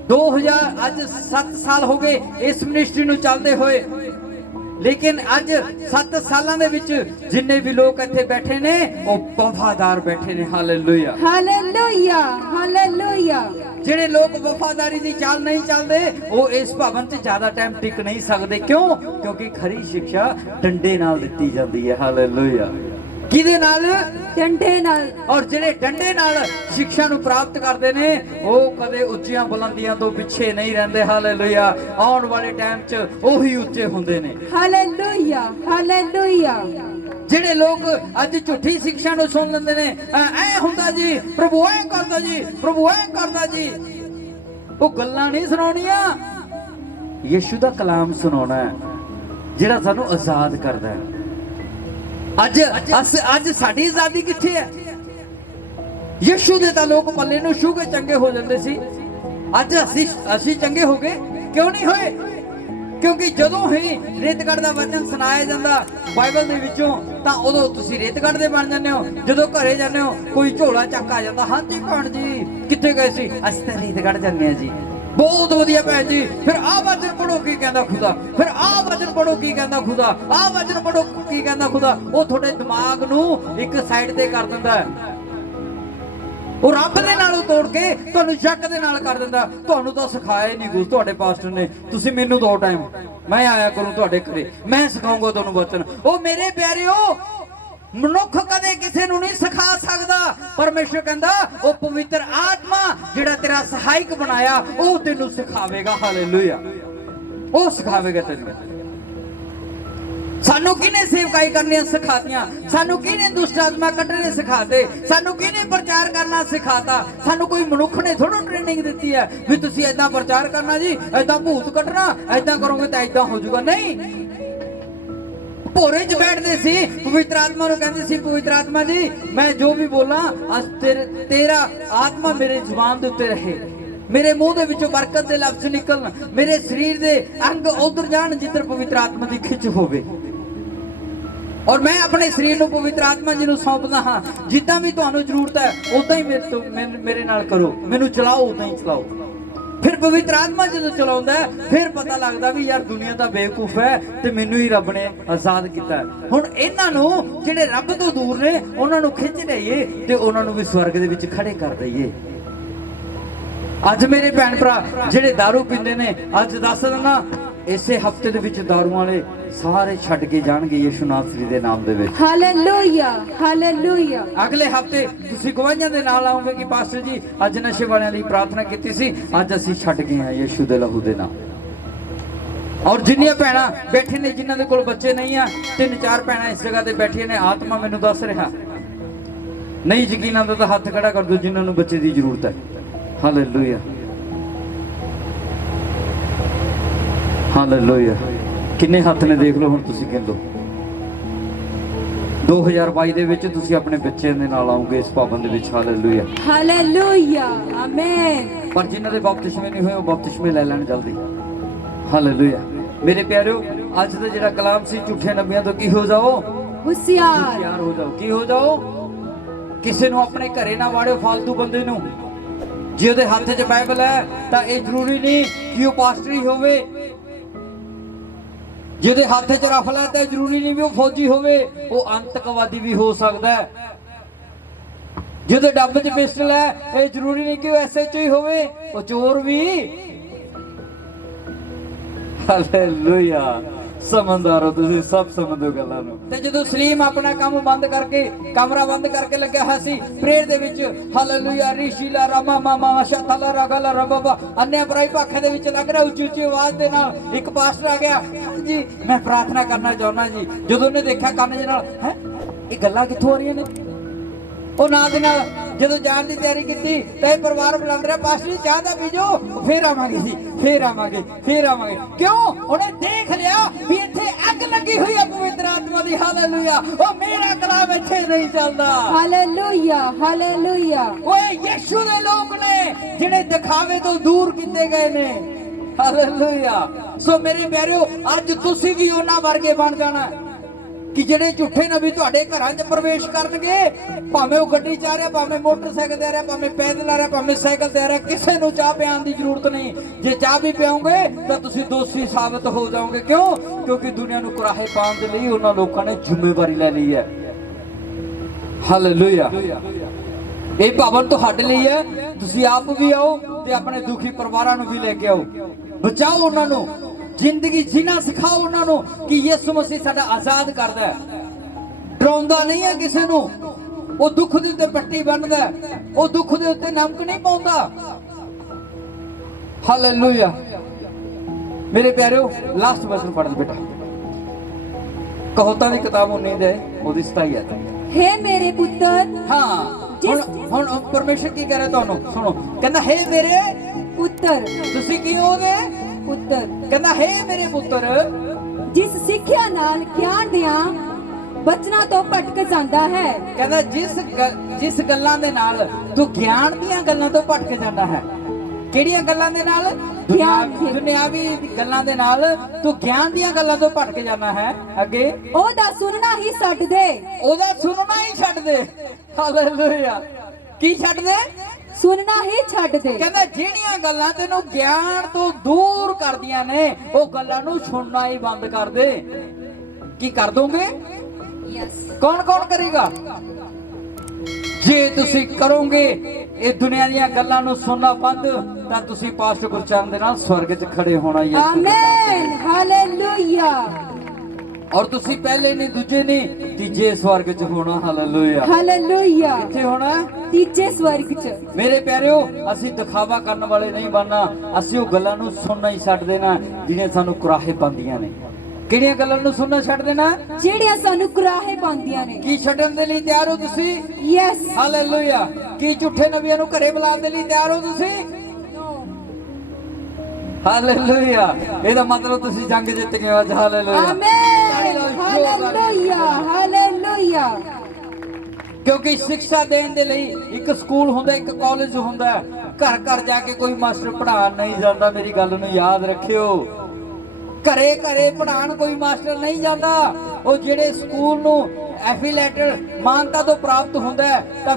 2000 ਅੱਜ 7 ਸਾਲ ਹੋ ਗਏ ਇਸ ਮਿਨਿਸਟਰੀ ਨੂੰ ਚੱਲਦੇ ਹੋਏ, ਲੇਕਿਨ ਅੱਜ 7 ਸਾਲਾਂ ਦੇ ਵਿੱਚ ਜਿੰਨੇ ਵੀ ਲੋਕ ਇੱਥੇ ਬੈਠੇ ਨੇ ਉਹ ਵਫਾਦਾਰ ਬੈਠੇ ਨੇ। Hallelujah, hallelujah, hallelujah. ਜਿਹੜੇ ਲੋਕ ਵਫਾਦਾਰੀ ਦੀ ਚਾਲ ਨਹੀਂ ਚੱਲਦੇ ਉਹ ਇਸ ਭਵਨ 'ਚ ਜ਼ਿਆਦਾ ਟਾਈਮ ਟਿਕ ਨਹੀਂ ਸਕਦੇ। ਕਿਉਂ? ਕਿਉਂਕਿ ਖਰੀ ਸਿੱਖਿਆ ਡੰਡੇ ਨਾਲ ਦਿੱਤੀ ਜਾਂਦੀ ਹੈ। ਹਾਲੇਲੂਇਆ। ਕਿਹਦੇ ਨਾਲ? ਡੰਡੇ ਨਾਲ। ਔਰ ਜਿਹੜੇ ਡੰਡੇ ਨਾਲ ਸਿੱਖਿਆ ਨੂੰ ਪ੍ਰਾਪਤ ਕਰਦੇ ਨੇ ਉਹ ਕਦੇ ਉੱਚੀਆਂ ਬੁਲੰਦੀਆਂ ਤੋਂ ਪਿੱਛੇ ਨਹੀਂ ਰਹਿੰਦੇ। ਹਾਲੇਲੂਇਆ। ਆਉਣ ਵਾਲੇ ਟਾਈਮ 'ਚ ਉਹੀ ਉੱਚੇ ਹੁੰਦੇ ਨੇ। Hallelujah, hallelujah. ਜਿਹੜੇ ਲੋਕ ਅੱਜ ਝੂਠੀ ਸਿੱਖਿਆ ਨੂੰ ਸੁਣ ਲੈਂਦੇ ਨੇ, ਐ ਹੁੰਦਾ ਜੀ, ਪ੍ਰਭੂ ਐ ਕਰਦਾ ਜੀ, ਪ੍ਰਭੂ ਐ ਕਰਦਾ ਜੀ, ਉਹ ਗੱਲਾਂ ਨਹੀਂ ਸੁਣਾਉਣੀਆਂ, ਯਿਸੂ ਦਾ ਕਲਾਮ ਸੁਣਾਉਣਾ ਹੈ ਜਿਹੜਾ ਸਾਨੂੰ ਆਜ਼ਾਦ ਕਰਦਾ ਹੈ। ਅੱਜ ਸਾਡੀ ਆਜ਼ਾਦੀ ਕਿੱਥੇ ਹੈ? ਯਿਸੂ ਦੇ ਤਾਂ ਲੋਕ ਪੱਲੇ ਨੂੰ ਛੂਹ ਕੇ ਚੰਗੇ ਹੋ ਜਾਂਦੇ ਸੀ। ਅੱਜ ਅਸੀਂ ਚੰਗੇ ਹੋ ਗਏ। ਕਿਉਂ ਨਹੀਂ ਹੋਏ? ਕਿਉਂਕਿ ਜਦੋਂ ਹੀ ਰੇਤਗੜ੍ਹ ਦਾ ਵਚਨ ਸੁਣਾਇਆ ਜਾਂਦਾ ਬਾਈਬਲ ਦੇ ਵਿੱਚੋਂ ਤਾਂ ਉਦੋਂ ਤੁਸੀਂ ਰੇਤਗੜ੍ਹ ਦੇ ਬਣ ਜਾਂਦੇ ਹੋ। ਜਦੋਂ ਘਰੇ ਜਾਂਦੇ ਹੋ ਕੋਈ ਝੋਲਾ ਚੱਕ ਆ ਜਾਂਦਾ, ਹਾਂਜੀ ਭੈਣ ਜੀ ਕਿੱਥੇ ਗਏ ਸੀ? ਅਸੀਂ ਤਾਂ ਰੇਤਗੜ੍ਹ ਜਾਂਦੇ ਆ ਜੀ। ਬਹੁਤ ਵਧੀਆ ਭੈਣ ਜੀ, ਫਿਰ ਆਹ ਵਚਨ ਪੜੋ ਕੀ ਕਹਿੰਦਾ ਖੁਦਾ, ਫਿਰ ਆਹ ਵਚਨ ਪੜੋ ਕੀ ਕਹਿੰਦਾ ਖੁਦਾ, ਆਹ ਵਚਨ ਪੜੋ ਕੀ ਕਹਿੰਦਾ ਖੁਦਾ। ਉਹ ਤੁਹਾਡੇ ਦਿਮਾਗ ਨੂੰ ਇੱਕ ਸਾਈਡ ਤੇ ਕਰ ਦਿੰਦਾ ਹੈ। ਉਹ ਰੱਬ ਦੇ ਨਾਲੋਂ ਤੋੜ ਕੇ ਤੁਹਾਨੂੰ ਸ਼ੱਕ ਦੇ ਨਾਲ ਕਰ ਦਿੰਦਾ। ਤੁਹਾਨੂੰ ਤਾਂ ਸਿਖਾਇਆ ਹੀ ਨਹੀਂ ਕੁਝ ਤੁਹਾਡੇ ਪਾਸਟਰ ਨੇ। ਤੁਸੀਂ ਮੈਨੂੰ ਦੋ ਟਾਈਮ, ਮੈਂ ਆਇਆ ਕਰੂੰ ਤੁਹਾਡੇ ਘਰੇ, ਮੈਂ ਸਿਖਾਉਂਗਾ ਤੁਹਾਨੂੰ ਵਚਨ। ਉਹ ਮੇਰੇ ਪਿਆਰਿਓ, ਮਨੁੱਖ ਕਦੇ ਕਿਸੇ ਨੂੰ ਨਹੀਂ ਸਿਖਾ ਸਕਦਾ। ਪਰਮੇਸ਼ਰ ਕਹਿੰਦਾ ਉਹ ਪਵਿੱਤਰ ਆਤਮਾ ਜਿਹੜਾ ਤੇਰਾ ਸਹਾਇਕ ਬਣਾਇਆ ਉਹ ਤੈਨੂੰ ਸਿਖਾਵੇਗਾ। ਹਾਲੇਲੂਇਆ। ਉਹ ਸਿਖਾਵੇਗਾ ਤੈਨੂੰ। ਸਾਨੂੰ ਕਿਹਨੇ ਸੇਵਕਾਈ ਕਰਨੀਆਂ ਸਿਖਾਤੀਆਂ? ਸਾਨੂੰ ਕਿਹਨੇ ਦੁਸ਼ਟ ਆਤਮਾ ਕੱਢਣੇ ਸਿਖਾਤੇ? ਸਾਨੂੰ ਕਿਹਨੇ ਪ੍ਰਚਾਰ ਕਰਨਾ ਸਿਖਾਤਾ? ਸਾਨੂੰ ਕੋਈ ਮਨੁੱਖ ਨੇ ਥੋੜਾ ਟ੍ਰੇਨਿੰਗ ਦਿੱਤੀ ਹੈ ਵੀ ਤੁਸੀਂ ਏਦਾਂ ਪ੍ਰਚਾਰ ਕਰਨਾ ਜੀ, ਏਦਾਂ ਭੂਤ ਕੱਢਣਾ, ਏਦਾਂ ਕਰੋਗੇ ਤਾਂ ਏਦਾਂ ਹੋ ਜਾਊਗਾ। ਨਹੀਂ, ਭੋਰੇ 'ਚ ਬੈਠਦੇ ਸੀ, ਪਵਿੱਤਰ ਆਤਮਾ ਨੂੰ ਕਹਿੰਦੇ ਸੀ, ਪਵਿੱਤਰ ਆਤਮਾ ਜੀ ਮੈਂ ਜੋ ਵੀ ਬੋਲਾਂ ਅੱਜ ਤੇਰਾ ਆਤਮਾ ਮੇਰੇ ਜ਼ੁਬਾਨ ਦੇ ਉੱਤੇ ਰਹੇ, ਮੇਰੇ ਮੂੰਹ ਦੇ ਵਿੱਚੋਂ ਬਰਕਤ ਦੇ ਲਫ਼ਜ਼ ਨਿਕਲਣ, ਮੇਰੇ ਸਰੀਰ ਦੇ ਅੰਗ ਉਧਰ ਜਾਣ ਜਿੱਧਰ ਪਵਿੱਤਰ ਆਤਮਾ ਦੀ ਖਿੱਚ ਹੋਵੇ। ਔਰ ਮੈਂ ਆਪਣੇ ਸਰੀਰ ਨੂੰ ਪਵਿੱਤਰ ਆਤਮਾ ਜੀ ਨੂੰ ਸੌਂਪਦਾ ਹਾਂ। ਜਿੱਦਾਂ ਵੀ ਤੁਹਾਨੂੰ ਜ਼ਰੂਰਤ ਹੈ ਉਦਾਂ ਹੀ ਮੇਰੇ ਨਾਲ ਕਰੋ, ਮੈਨੂੰ ਚਲਾਓ, ਉਦਾਂ ਹੀ ਚਲਾਓ। ਫਿਰ ਪਵਿੱਤਰ ਆਤਮਾ ਜਦੋਂ ਚਲਾਉਂਦਾ ਫਿਰ ਪਤਾ ਲੱਗਦਾ ਵੀ ਯਾਰ ਦੁਨੀਆ ਤਾਂ ਬੇਵਕੂਫ ਹੈ ਤੇ ਮੈਨੂੰ ਹੀ ਰੱਬ ਨੇ ਆਜ਼ਾਦ ਕੀਤਾ। ਹੁਣ ਇਹਨਾਂ ਨੂੰ ਜਿਹੜੇ ਰੱਬ ਤੋਂ ਦੂਰ ਨੇ ਉਹਨਾਂ ਨੂੰ ਖਿੱਚ ਲਈਏ ਤੇ ਉਹਨਾਂ ਨੂੰ ਵੀ ਸਵਰਗ ਦੇ ਵਿੱਚ ਖੜੇ ਕਰ ਦਈਏ। ਅੱਜ ਮੇਰੇ ਭੈਣ ਭਰਾ ਜਿਹੜੇ ਦਾਰੂ ਪੀਂਦੇ ਨੇ, ਅੱਜ ਦੱਸ ਦਿੰਦਾ ਇਸੇ ਹਫਤੇ ਦੇ ਵਿੱਚ ਦਾਰੂ ਵਾਲੇ ਸਾਰੇ ਛੱਡ ਕੇ ਜਾਣਗੇ ਯਿਸੂ ਨਾਸਰੀ ਦੇ ਨਾਮ ਦੇ ਵਿੱਚ। Hallelujah, hallelujah. ਅਗਲੇ ਹਫਤੇ ਤੁਸੀਂ ਗਵਾਹੀਆਂ ਦੇ ਨਾਲ ਆਓਗੇ ਕਿ ਪਾਸਟਰ ਜੀ ਅੱਜ ਨਸ਼ੇ ਵਾਲਿਆਂ ਲਈ ਪ੍ਰਾਰਥਨਾ ਕੀਤੀ ਸੀ, ਅੱਜ ਅਸੀਂ ਛੱਡ ਗਏ ਹਾਂ ਯਿਸੂ ਦੇ ਲਹੂ ਦੇ ਨਾਲ। ਔਰ ਜਿੰਨੀਆਂ ਭੈਣਾਂ ਬੈਠੇ ਨੇ ਜਿਨ੍ਹਾਂ ਦੇ ਕੋਲ ਬੱਚੇ ਨਹੀਂ ਆ, 3-4 ਭੈਣਾਂ ਇਸ ਜਗ੍ਹਾ ਤੇ ਬੈਠੀਆਂ ਨੇ, ਆਤਮਾ ਮੈਨੂੰ ਦੱਸ ਰਿਹਾ, ਨਹੀਂ ਯਕੀਨ ਆਉਂਦਾ ਤਾਂ ਹੱਥ ਖੜਾ ਕਰ ਦਿਓ ਜਿਨ੍ਹਾਂ ਨੂੰ ਬੱਚੇ ਦੀ ਜ਼ਰੂਰਤ ਹੈ। Hallelujah, hallelujah. ਕਿੰਨੇ ਹੱਥ ਨੇ ਦੇਖ ਲਓ, ਹੁਣ ਤੁਸੀਂ ਗਿਣ ਲਓ। 2022 ਦੇ ਵਿੱਚ ਤੁਸੀਂ ਆਪਣੇ ਬੱਚਿਆਂ ਦੇ ਨਾਲ ਆਓਗੇ ਇਸ ਭਵਨ ਦੇ ਵਿੱਚ। Hallelujah, hallelujah, amen. ਪਰ ਜਿਨ੍ਹਾਂ ਦੇ ਬਪਤਿਸਮੇ ਨਹੀਂ ਹੋਏ ਉਹ ਬਪਤਿਸਮੇ ਲੈ ਲੈਣ ਜਲਦੀ। ਹਾਲੇਲੂਇਆ। ਮੇਰੇ ਪਿਆਰਿਓ, ਅੱਜ ਦਾ ਜਿਹੜਾ ਕਲਾਮ ਸੀ ਝੂਠੇ ਨਬੀਆਂ ਤੋਂ ਕੀ ਹੋ ਜਾਓ? ਹੁਸ਼ਿਆਰ ਹੋ ਜਾਓ। ਕੀ ਹੋ ਜਾਓ? ਕਿਸੇ ਨੂੰ ਆਪਣੇ ਘਰੇ ਨਾ ਵਾੜਿਓ, ਫालतू ਬੰਦੇ ਨੂੰ। ਜੇ ਉਹਦੇ ਹੱਥ 'ਚ ਬਾਈਬਲ ਹੈ ਤਾਂ ਇਹ ਜ਼ਰੂਰੀ ਨਹੀਂ ਕਿ ਉਹ ਪਾਸਟਰ ਹੀ ਹੋਵੇ। ਜਿਹਦੇ ਹੱਥ 'ਚ ਰਫਲ ਹੈ ਤਾਂ ਜ਼ਰੂਰੀ ਨਹੀਂ ਵੀ ਉਹ ਫੌਜੀ ਹੋਵੇ, ਉਹ ਅੰਤਕਵਾਦੀ ਵੀ ਹੋ ਸਕਦਾ ਹੈ। ਜਿਹਦੇ ਡੱਬ 'ਚ ਪਿਸਟਲ ਹੈ ਇਹ ਜ਼ਰੂਰੀ ਨਹੀਂ ਕਿ ਉਹ SHO ਹੀ ਹੋਵੇ, ਉਹ ਚੋਰ ਵੀ। ਹਾਲੇਲੂਇਆ। ਸਮਝਦਾਰੋ ਤੁਸੀਂ ਸਭ ਸਮਝਦੇ ਹੋ ਗੱਲਾਂ ਨੂੰ। ਤੇ ਜਦੋਂ ਸਲੀਮ ਆਪਣਾ ਕੰਮ ਬੰਦ ਕਰਕੇ ਕਮਰਾ ਬੰਦ ਕਰਕੇ ਲੱਗਿਆ ਹੋਇਆ ਸੀ ਪ੍ਰੇਅਰ ਦੇ ਵਿੱਚ, ਹਾਲੇਲੂਇਆ, ਰਿਸ਼ੀਲਾ ਰਾਮਾ ਮਾਮਾ ਸ਼ਤਲਾ ਰਗਲਾ ਰਬਬਾ ਅੰਨਿਆ ਪਰਾਈ ਭਾਖੇ ਦੇ ਵਿੱਚ ਲੱਗ ਰਿਹਾ ਉੱਚੀ ਉੱਚੀ ਆਵਾਜ਼ ਦੇ ਨਾਲ ਇੱਕ ਪਾਸਟਰ ਆ ਗਿਆ, ਜੀ ਮੈਂ ਪ੍ਰਾਰਥਨਾ ਕਰਨਾ ਚਾਹੁੰਦਾ ਜੀ। ਜਦੋਂ ਉਹਨੇ ਦੇਖਿਆ ਕੰਨ ਦੇ ਨਾਲ, ਹੈ ਇਹ ਗੱਲਾਂ ਕਿੱਥੋਂ ਆ ਰਹੀਆਂ ਨੇ, ਉਹ ਨਾਲ ਦੇ ਨਾਲ ਜਦੋਂ ਜਾਣ ਦੀ ਤਿਆਰੀ ਕੀਤੀ ਤਾਂ ਇਹ ਪਰਿਵਾਰ ਬੁਲਾਉਂਦੇ ਰਿਹਾ, ਪਾਸਟਰ ਜੀ ਚਾਹ ਦਾ ਪੀਜੋ, ਫੇਰ ਆਵਾਂਗੇ ਜੀ, ਫੇਰ ਆਵਾਂਗੇ, ਫੇਰ ਆਵਾਂਗੇ। ਕਿਉਂ? ਉਹਨੇ ਦੇਖ ਲਿਆ ਵੀ ਇੱਥੇ ਅੱਗ ਲੱਗੀ ਹੋਈ ਹੈ ਪਵਿੱਤਰ ਆਤਮਾ ਦੀ। ਹਾਲੇਲੂਇਆ। ਉਹ ਮੇਰਾ ਕਲਾਮ ਇੱਥੇ ਨਹੀਂ ਚੱਲਦਾ। Hallelujah, hallelujah. ਓਏ ਯਿਸੂ ਦੇ ਲੋਕ ਨੇ ਜਿਹੜੇ ਦਿਖਾਵੇ ਤੋਂ ਦੂਰ ਕੀਤੇ ਗਏ ਨੇ। ਹਾਲੇਲੂਇਆ। ਸੋ ਮੇਰੇ ਪਿਆਰਿਓ, ਅੱਜ ਤੁਸੀਂ ਵੀ ਉਹਨਾਂ ਵਰਗੇ ਬਣ ਜਾਣਾ ਕਿ ਜਿਹੜੇ ਝੂਠੇ ਨਬੀ ਤੁਹਾਡੇ ਘਰਾਂ 'ਚ ਪ੍ਰਵੇਸ਼ ਕਰਨਗੇ, ਭਾਵੇਂ ਉਹ ਗੱਡੀ 'ਚ ਆ ਰਿਹਾ, ਭਾਵੇਂ ਮੋਟਰਸਾਈਕਲ ਤੇ ਆ ਰਿਹਾ, ਭਾਵੇਂ ਪੈਦਲ ਆ ਰਿਹਾ, ਭਾਵੇਂ ਸਾਈਕਲ ਤੇ ਆ ਰਿਹਾ, ਕਿਸੇ ਨੂੰ ਚਾਹ ਪਿਆਉਣ ਦੀ ਜ਼ਰੂਰਤ ਨਹੀਂ। ਜੇ ਚਾਹ ਵੀ ਪਿਆਉਂਗੇ ਤਾਂ ਤੁਸੀਂ ਦੋਸ਼ੀ ਸਾਬਤ ਹੋ ਜਾਓਗੇ। ਕਿਉਂ? ਕਿਉਂਕਿ ਦੁਨੀਆ ਨੂੰ ਕੁਰਾਹੇ ਪਾਉਣ ਦੇ ਲਈ ਉਹਨਾਂ ਲੋਕਾਂ ਨੇ ਜ਼ਿੰਮੇਵਾਰੀ ਲੈ ਲਈ ਹੈ। ਹਾਲੇਲੂਇਆ। ਇਹ ਭਵਨ ਤੁਹਾਡੇ ਲਈ ਹੈ, ਤੁਸੀਂ ਆਪ ਵੀ ਆਓ ਤੇ ਆਪਣੇ ਦੁਖੀ ਪਰਿਵਾਰਾਂ ਨੂੰ ਵੀ ਲੈ ਕੇ ਆਓ, ਬਚਾਓ ਉਹਨਾਂ ਨੂੰ, ਜ਼ਿੰਦਗੀ ਜੀਣਾ ਸਿਖਾਓ ਉਹਨਾਂ ਨੂੰ ਕਿ ਯਿਸੂ ਮਸੀਹ ਸਾਡਾ ਆਜ਼ਾਦ ਕਰਦਾ ਹੈ, ਡਰਾਉਂਦਾ ਨਹੀਂ ਹੈ ਕਿਸੇ ਨੂੰ। ਉਹ ਦੁੱਖ ਦੇ ਉੱਤੇ ਪੱਟੀ ਬੰਨਦਾ, ਉਹ ਦੁੱਖ ਦੇ ਉੱਤੇ ਨਮਕ ਨਹੀਂ ਪਾਉਂਦਾ। ਹਾਲੇਲੂਇਆ। ਮੇਰੇ ਪਿਆਰਿਓ, ਲਾਸਟ ਵਚਨ ਪੜ੍ਹ ਬੇਟਾ, ਕਹੋਤਾਂ ਦੀ ਕਿਤਾਬ 19 ਦੇ ਉਹਦੀ 27 ਹੈ। हे मेरे पुत्र। ਹਾਂ, ਹੁਣ ਪਰਮੇਸ਼ਰ ਕੀ ਕਹਿ ਰਿਹਾ ਤੁਹਾਨੂੰ, ਸੁਣੋ। ਕਹਿੰਦਾ ਹੈ ਮੇਰੇ ਪੁੱਤਰ। ਤੁਸੀਂ ਕੀ ਹੋਗੇ? ਪੁੱਤਰ। ਕਹਿੰਦਾ ਹੈ ਮੇਰੇ ਪੁੱਤਰ, ਜਿਸ ਸਿੱਖਿਆ ਨਾਲ ਗਿਆਨ ਦੀਆਂ ਬਚਨਾਂ ਤੋਂ ਭਟਕ ਜਾਂਦਾ ਹੈ। ਕਹਿੰਦਾ ਜਿਸ ਗੱਲਾਂ ਦੇ ਨਾਲ ਤੂੰ ਗਿਆਨ ਦੀਆਂ ਗੱਲਾਂ ਤੋਂ ਭਟਕ ਜਾਂਦਾ ਹੈ। ਕਿਹੜੀਆਂ ਗੱਲਾਂ ਦੇ ਨਾਲ? ਦੁਨਿਆਵੀ ਗੱਲਾਂ ਦੇ ਨਾਲ ਤੂੰ ਗਿਆਨ ਦੀਆਂ ਗੱਲਾਂ ਤੋਂ ਭਟਕ ਜਾਣਾ ਹੈ। ਅੱਗੇ ਉਹਦਾ ਸੁਣਨਾ ਹੀ ਛੱਡ ਦੇ। ਉਹਦਾ ਸੁਣਨਾ ਹੀ ਛੱਡ ਦੇ। ਹਾਲੇਲੂਇਆ। ਕੀ ਛੱਡ ਦੇ? ਸੁਣਨਾ ਹੀ ਛੱਡ ਦੇ। ਕਹਿੰਦਾ ਜਿਹੜੀਆਂ ਗੱਲਾਂ ਤੈਨੂੰ ਗਿਆਨ ਤੋਂ ਦੂਰ ਕਰਦੀਆਂ ਨੇ, ਉਹ ਗੱਲਾਂ ਨੂੰ ਸੁਣਨਾ ਹੀ ਬੰਦ ਕਰ ਦੇ। ਕੀ ਕਰ ਦੋਗੇ? ਕੌਣ ਕੌਣ ਕਰੇਗਾ? ਜੇ ਤੁਸੀਂ ਕਰੋਗੇ ਇਹ ਦੁਨੀਆ ਦੀਆਂ ਗੱਲਾਂ ਨੂੰ ਸੁਣਨਾ ਬੰਦ, ਤਾਂ ਤੁਸੀਂ ਪਾਸਟਰ ਗੁਰਚਰਨ ਦੇ ਨਾਲ ਸਵਰਗ 'ਚ ਖੜੇ ਹੋਣਾ ਹੀ ਹੈ। ਆਮੇਨ। ਹਾਲੇਲੂਇਆ। ਔਰ ਤੁਸੀਂ ਪਹਿਲੇ ਨਹੀਂ, ਦੂਜੇ ਨਹੀਂ, ਤੀਜੇ ਸਵਰਗ 'ਚ ਹੋਣਾ। ਹਾਲੇਲੂਇਆ। ਹਾਲੇਲੂਇਆ। ਕਿੱਥੇ ਹੋਣਾ? ਤੀਜੇ ਸਵਰਗ 'ਚ। ਮੇਰੇ ਪਿਆਰਿਓ, ਅਸੀਂ ਦਿਖਾਵਾ ਕਰਨ ਵਾਲੇ ਨਹੀਂ ਬਣਨਾ, ਅਸੀਂ ਉਹ ਗੱਲਾਂ ਨੂੰ ਸੁਣਨਾ ਹੀ ਛੱਡ ਦੇਣਾ ਜਿਹੜੀਆਂ ਸਾਨੂੰ ਕੁਰਾਹੇ ਪਾਉਂਦੀਆਂ ਨੇ। ਕਿਹੜੀਆਂ ਗੱਲਾਂ ਨੂੰ ਸੁਣਨਾ ਛੱਡ ਦੇਣਾ? ਜਿਹੜੀਆਂ ਸਾਨੂੰ ਕੁਰਾਹੇ ਪਾਉਂਦੀਆਂ ਨੇ। ਕੀ ਛੱਡਣ ਦੇ ਲਈ ਤਿਆਰ ਹੋ ਤੁਸੀਂ? ਯੈਸ। ਹਾਲੇਲੂਇਆ। ਕੀ ਝੂਠੇ ਨਬੀਆਂ ਨੂੰ ਘਰੇ ਬੁਲਾਉਣ ਦੇ ਲਈ ਤਿਆਰ ਹੋ ਤੁਸੀਂ? ਹਾਲੇਲੂਇਆ। ਇਹਦਾ ਮਤਲਬ ਤੁਸੀਂ ਜੰਗ ਜਿੱਤ ਗਏ ਅੱਜ। ਹਾਲੇਲੂਇਆ। ਆਮੇਨ। ਹਾਲੇਲੂਇਆ। ਹਾਲੇਲੂਇਆ। ਕਿਉਂਕਿ ਸਿੱਖਿਆ ਦੇਣ ਦੇ ਲਈ ਇੱਕ ਸਕੂਲ ਹੁੰਦਾ, ਇੱਕ ਕਾਲਜ ਹੁੰਦਾ। ਘਰ ਘਰ ਜਾ ਕੇ ਕੋਈ ਮਾਸਟਰ ਪੜ੍ਹਾਉਣ ਨਹੀਂ ਜਾਂਦਾ। ਮੇਰੀ ਗੱਲ ਨੂੰ ਯਾਦ ਰੱਖਿਓ, ਘਰੇ ਘਰੇ ਪੜ੍ਹਾਉਣ ਕੋਈ ਮਾਸਟਰ ਨਹੀਂ ਜਾਂਦਾ। ਉਹ ਜਿਹੜੇ ਸਕੂਲ ਨੂੰ ਐਫੀਲੇਟਡ ਮਾਨਤਾ ਤੋਂ ਪ੍ਰਾਪਤ ਹੁੰਦਾ ਤਾਂ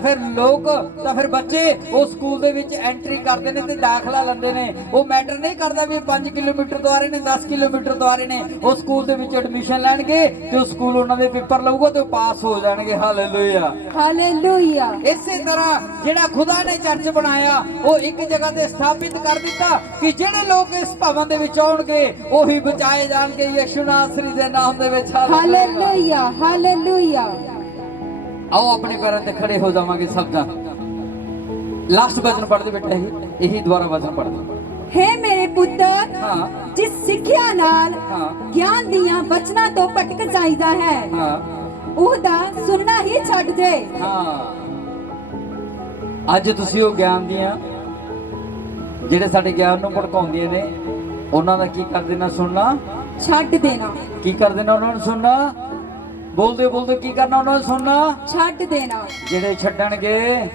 ਫਿਰ ਬੱਚੇ ਉਹ ਸਕੂਲ ਦੇ ਵਿੱਚ ਐਂਟਰੀ ਕਰਦੇ ਨੇ ਤੇ ਦਾਖਲਾ ਲੈਂਦੇ ਨੇ। ਉਹ ਮੈਟਰ ਨਹੀਂ ਕਰਦਾ ਵੀ 5 ਕਿਲੋਮੀਟਰ ਤੋਂ ਆ ਰਹੇ ਨੇ, 10 ਕਿਲੋਮੀਟਰ ਤੋਂ ਆ ਰਹੇ ਨੇ। ਉਹ ਸਕੂਲ ਦੇ ਵਿੱਚ ਐਡਮਿਸ਼ਨ ਲੈਣਗੇ ਤੇ ਉਹ ਸਕੂਲ ਉਹਨਾਂ ਦੇ ਪੇਪਰ ਲਊਗਾ ਤੇ ਉਹ ਪਾਸ ਹੋ ਜਾਣਗੇ। ਹਾਲੇਲੂਇਆ। ਹਾਲੇਲੂਇਆ। ਇਸੇ ਤਰ੍ਹਾਂ ਜਿਹੜਾ ਖੁਦਾ ਨੇ ਚਰਚ ਬਣਾਇਆ, ਉਹ ਇੱਕ ਜਗ੍ਹਾ ਤੇ ਸਥਾਪਿਤ ਕਰ ਦਿੱਤਾ ਕਿ ਜਿਹੜੇ ਲੋਕ ਇਸ ਭਵਨ ਦੇ ਵਿੱਚ ਆਉਣਗੇ ਉਹੀ ਬਚਾਏ ਜਾਣਗੇ ਯਿਸੂ ਨਾਸਰੀ ਦੇ ਨਾਮ ਦੇ ਵਿੱਚ। ਹਾਲੇਲੂਇਆ। ਹਾਲੇਲੂਇਆ। आओ अपने पैरों पे खड़े हो जावांगे सब जन। लास्ट वचन पढ़ दे बेटा, यही द्वारा वचन पढ़ दे। हे मेरे पुत्र, जिस सिक्ख्या नाल ज्ञान दियां बचनां तो भटक जाईदा है, ਉਹਦਾ ਸੁਣਨਾ ਹੀ ਛੱਡ ਦੇ। ਅੱਜ ਤੁਸੀਂ ਉਹ ਗਿਆਨ ਦੀਆਂ ਜਿਹੜੇ ਸਾਡੇ ਗਿਆਨ ਨੂੰ ਭਟਕਾਉਂਦੀਆਂ ਨੇ, ਉਹਨਾਂ ਦਾ ਕੀ ਕਰ ਦੇਣਾ? ਸੁਣਨਾ ਛੱਡ ਦੇਣਾ। ਕੀ ਕਰ ਦੇਣਾ? ਉਹਨਾਂ ਨੂੰ ਸੁਣਨਾ। ਬੋਲਦੇ ਬੋਲਦੇ ਕੀ ਕਰਨਾ? ਉਹਨਾਂ ਨੂੰ ਸੁਣਨਾ ਛੱਡ ਦੇਣਾ। ਜਿਹੜੇ ਛੱਡਣਗੇ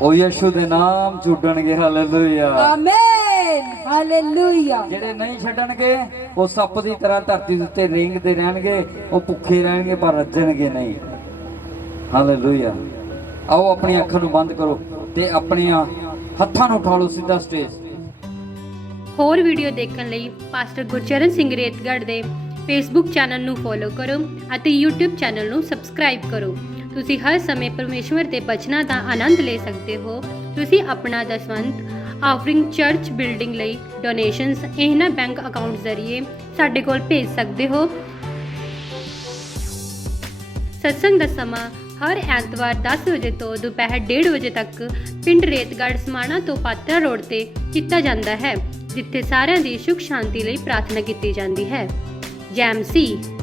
ਉਹ ਯਿਸੂ ਦੇ ਨਾਮ ਛੁੱਟਣਗੇ। ਹਾਲੇਲੂਇਆ। ਆਮੇਨ। ਹਾਲੇਲੂਇਆ। ਜਿਹੜੇ ਨਹੀਂ ਛੱਡਣਗੇ ਉਹ ਸੱਪ ਦੀ ਤਰ੍ਹਾਂ ਧਰਤੀ ਦੇ ਉੱਤੇ ਰੇਂਗਦੇ ਰਹਿਣਗੇ। ਉਹ ਭੁੱਖੇ ਰਹਿਣਗੇ ਪਰ ਰੱਜਣਗੇ ਨਹੀਂ। ਹਾਲੇਲੂਇਆ। ਆਓ ਆਪਣੀ ਅੱਖਾਂ ਨੂੰ ਬੰਦ ਕਰੋ ਤੇ ਆਪਣੀਆਂ ਹੱਥਾਂ ਨੂੰ ਉਠਾ ਲਓ ਸਿੱਧਾ ਸਟੇਜ। ਹੋਰ ਵੀਡੀਓ ਦੇਖਣ ਲਈ ਪਾਸਟਰ ਗੁਰਚਰਨ ਸਿੰਘ ਰੇਤਗੜ੍ਹ ਦੇ ਫੇਸਬੁੱਕ ਚੈਨਲ ਨੂੰ ਫੋਲੋ ਕਰੋ ਅਤੇ YouTube ਚੈਨਲ ਨੂੰ ਸਬਸਕ੍ਰਾਈਬ ਕਰੋ। ਤੁਸੀਂ ਹਰ ਸਮੇਂ ਪਰਮੇਸ਼ਵਰ ਦੇ ਬਚਨਾਂ ਦਾ ਆਨੰਦ ਲੈ ਸਕਦੇ ਹੋ। ਤੁਸੀਂ ਆਪਣਾ ਦਸਵੰਧ ਆਫਰਿੰਗ ਚਰਚ ਬਿਲਡਿੰਗ ਲਈ ਡੋਨੇਸ਼ਨਸ ਇਹਨਾਂ ਬੈਂਕ ਅਕਾਊਂਟ ਜ਼ਰੀਏ ਸਾਡੇ ਕੋਲ ਭੇਜ ਸਕਦੇ ਹੋ। ਸਤਸੰਗ ਦਾ ਸਮਾਂ ਹਰ ਐਤਵਾਰ 10 ਵਜੇ ਤੋਂ ਦੁਪਹਿਰ 1:30 ਵਜੇ ਤੱਕ ਪਿੰਡ ਰੇਤਗੜ੍ਹ ਸਮਾਣਾ ਤੋਂ ਪਾਤਰਾ ਰੋਡ ਤੇ ਕੀਤਾ ਜਾਂਦਾ ਹੈ, ਜਿੱਥੇ ਸਾਰਿਆਂ ਦੀ ਸੁਖ ਸ਼ਾਂਤੀ ਲਈ ਪ੍ਰਾਰਥਨਾ ਕੀਤੀ ਜਾਂਦੀ ਹੈ। ਜੈ ਮਸੀਹ।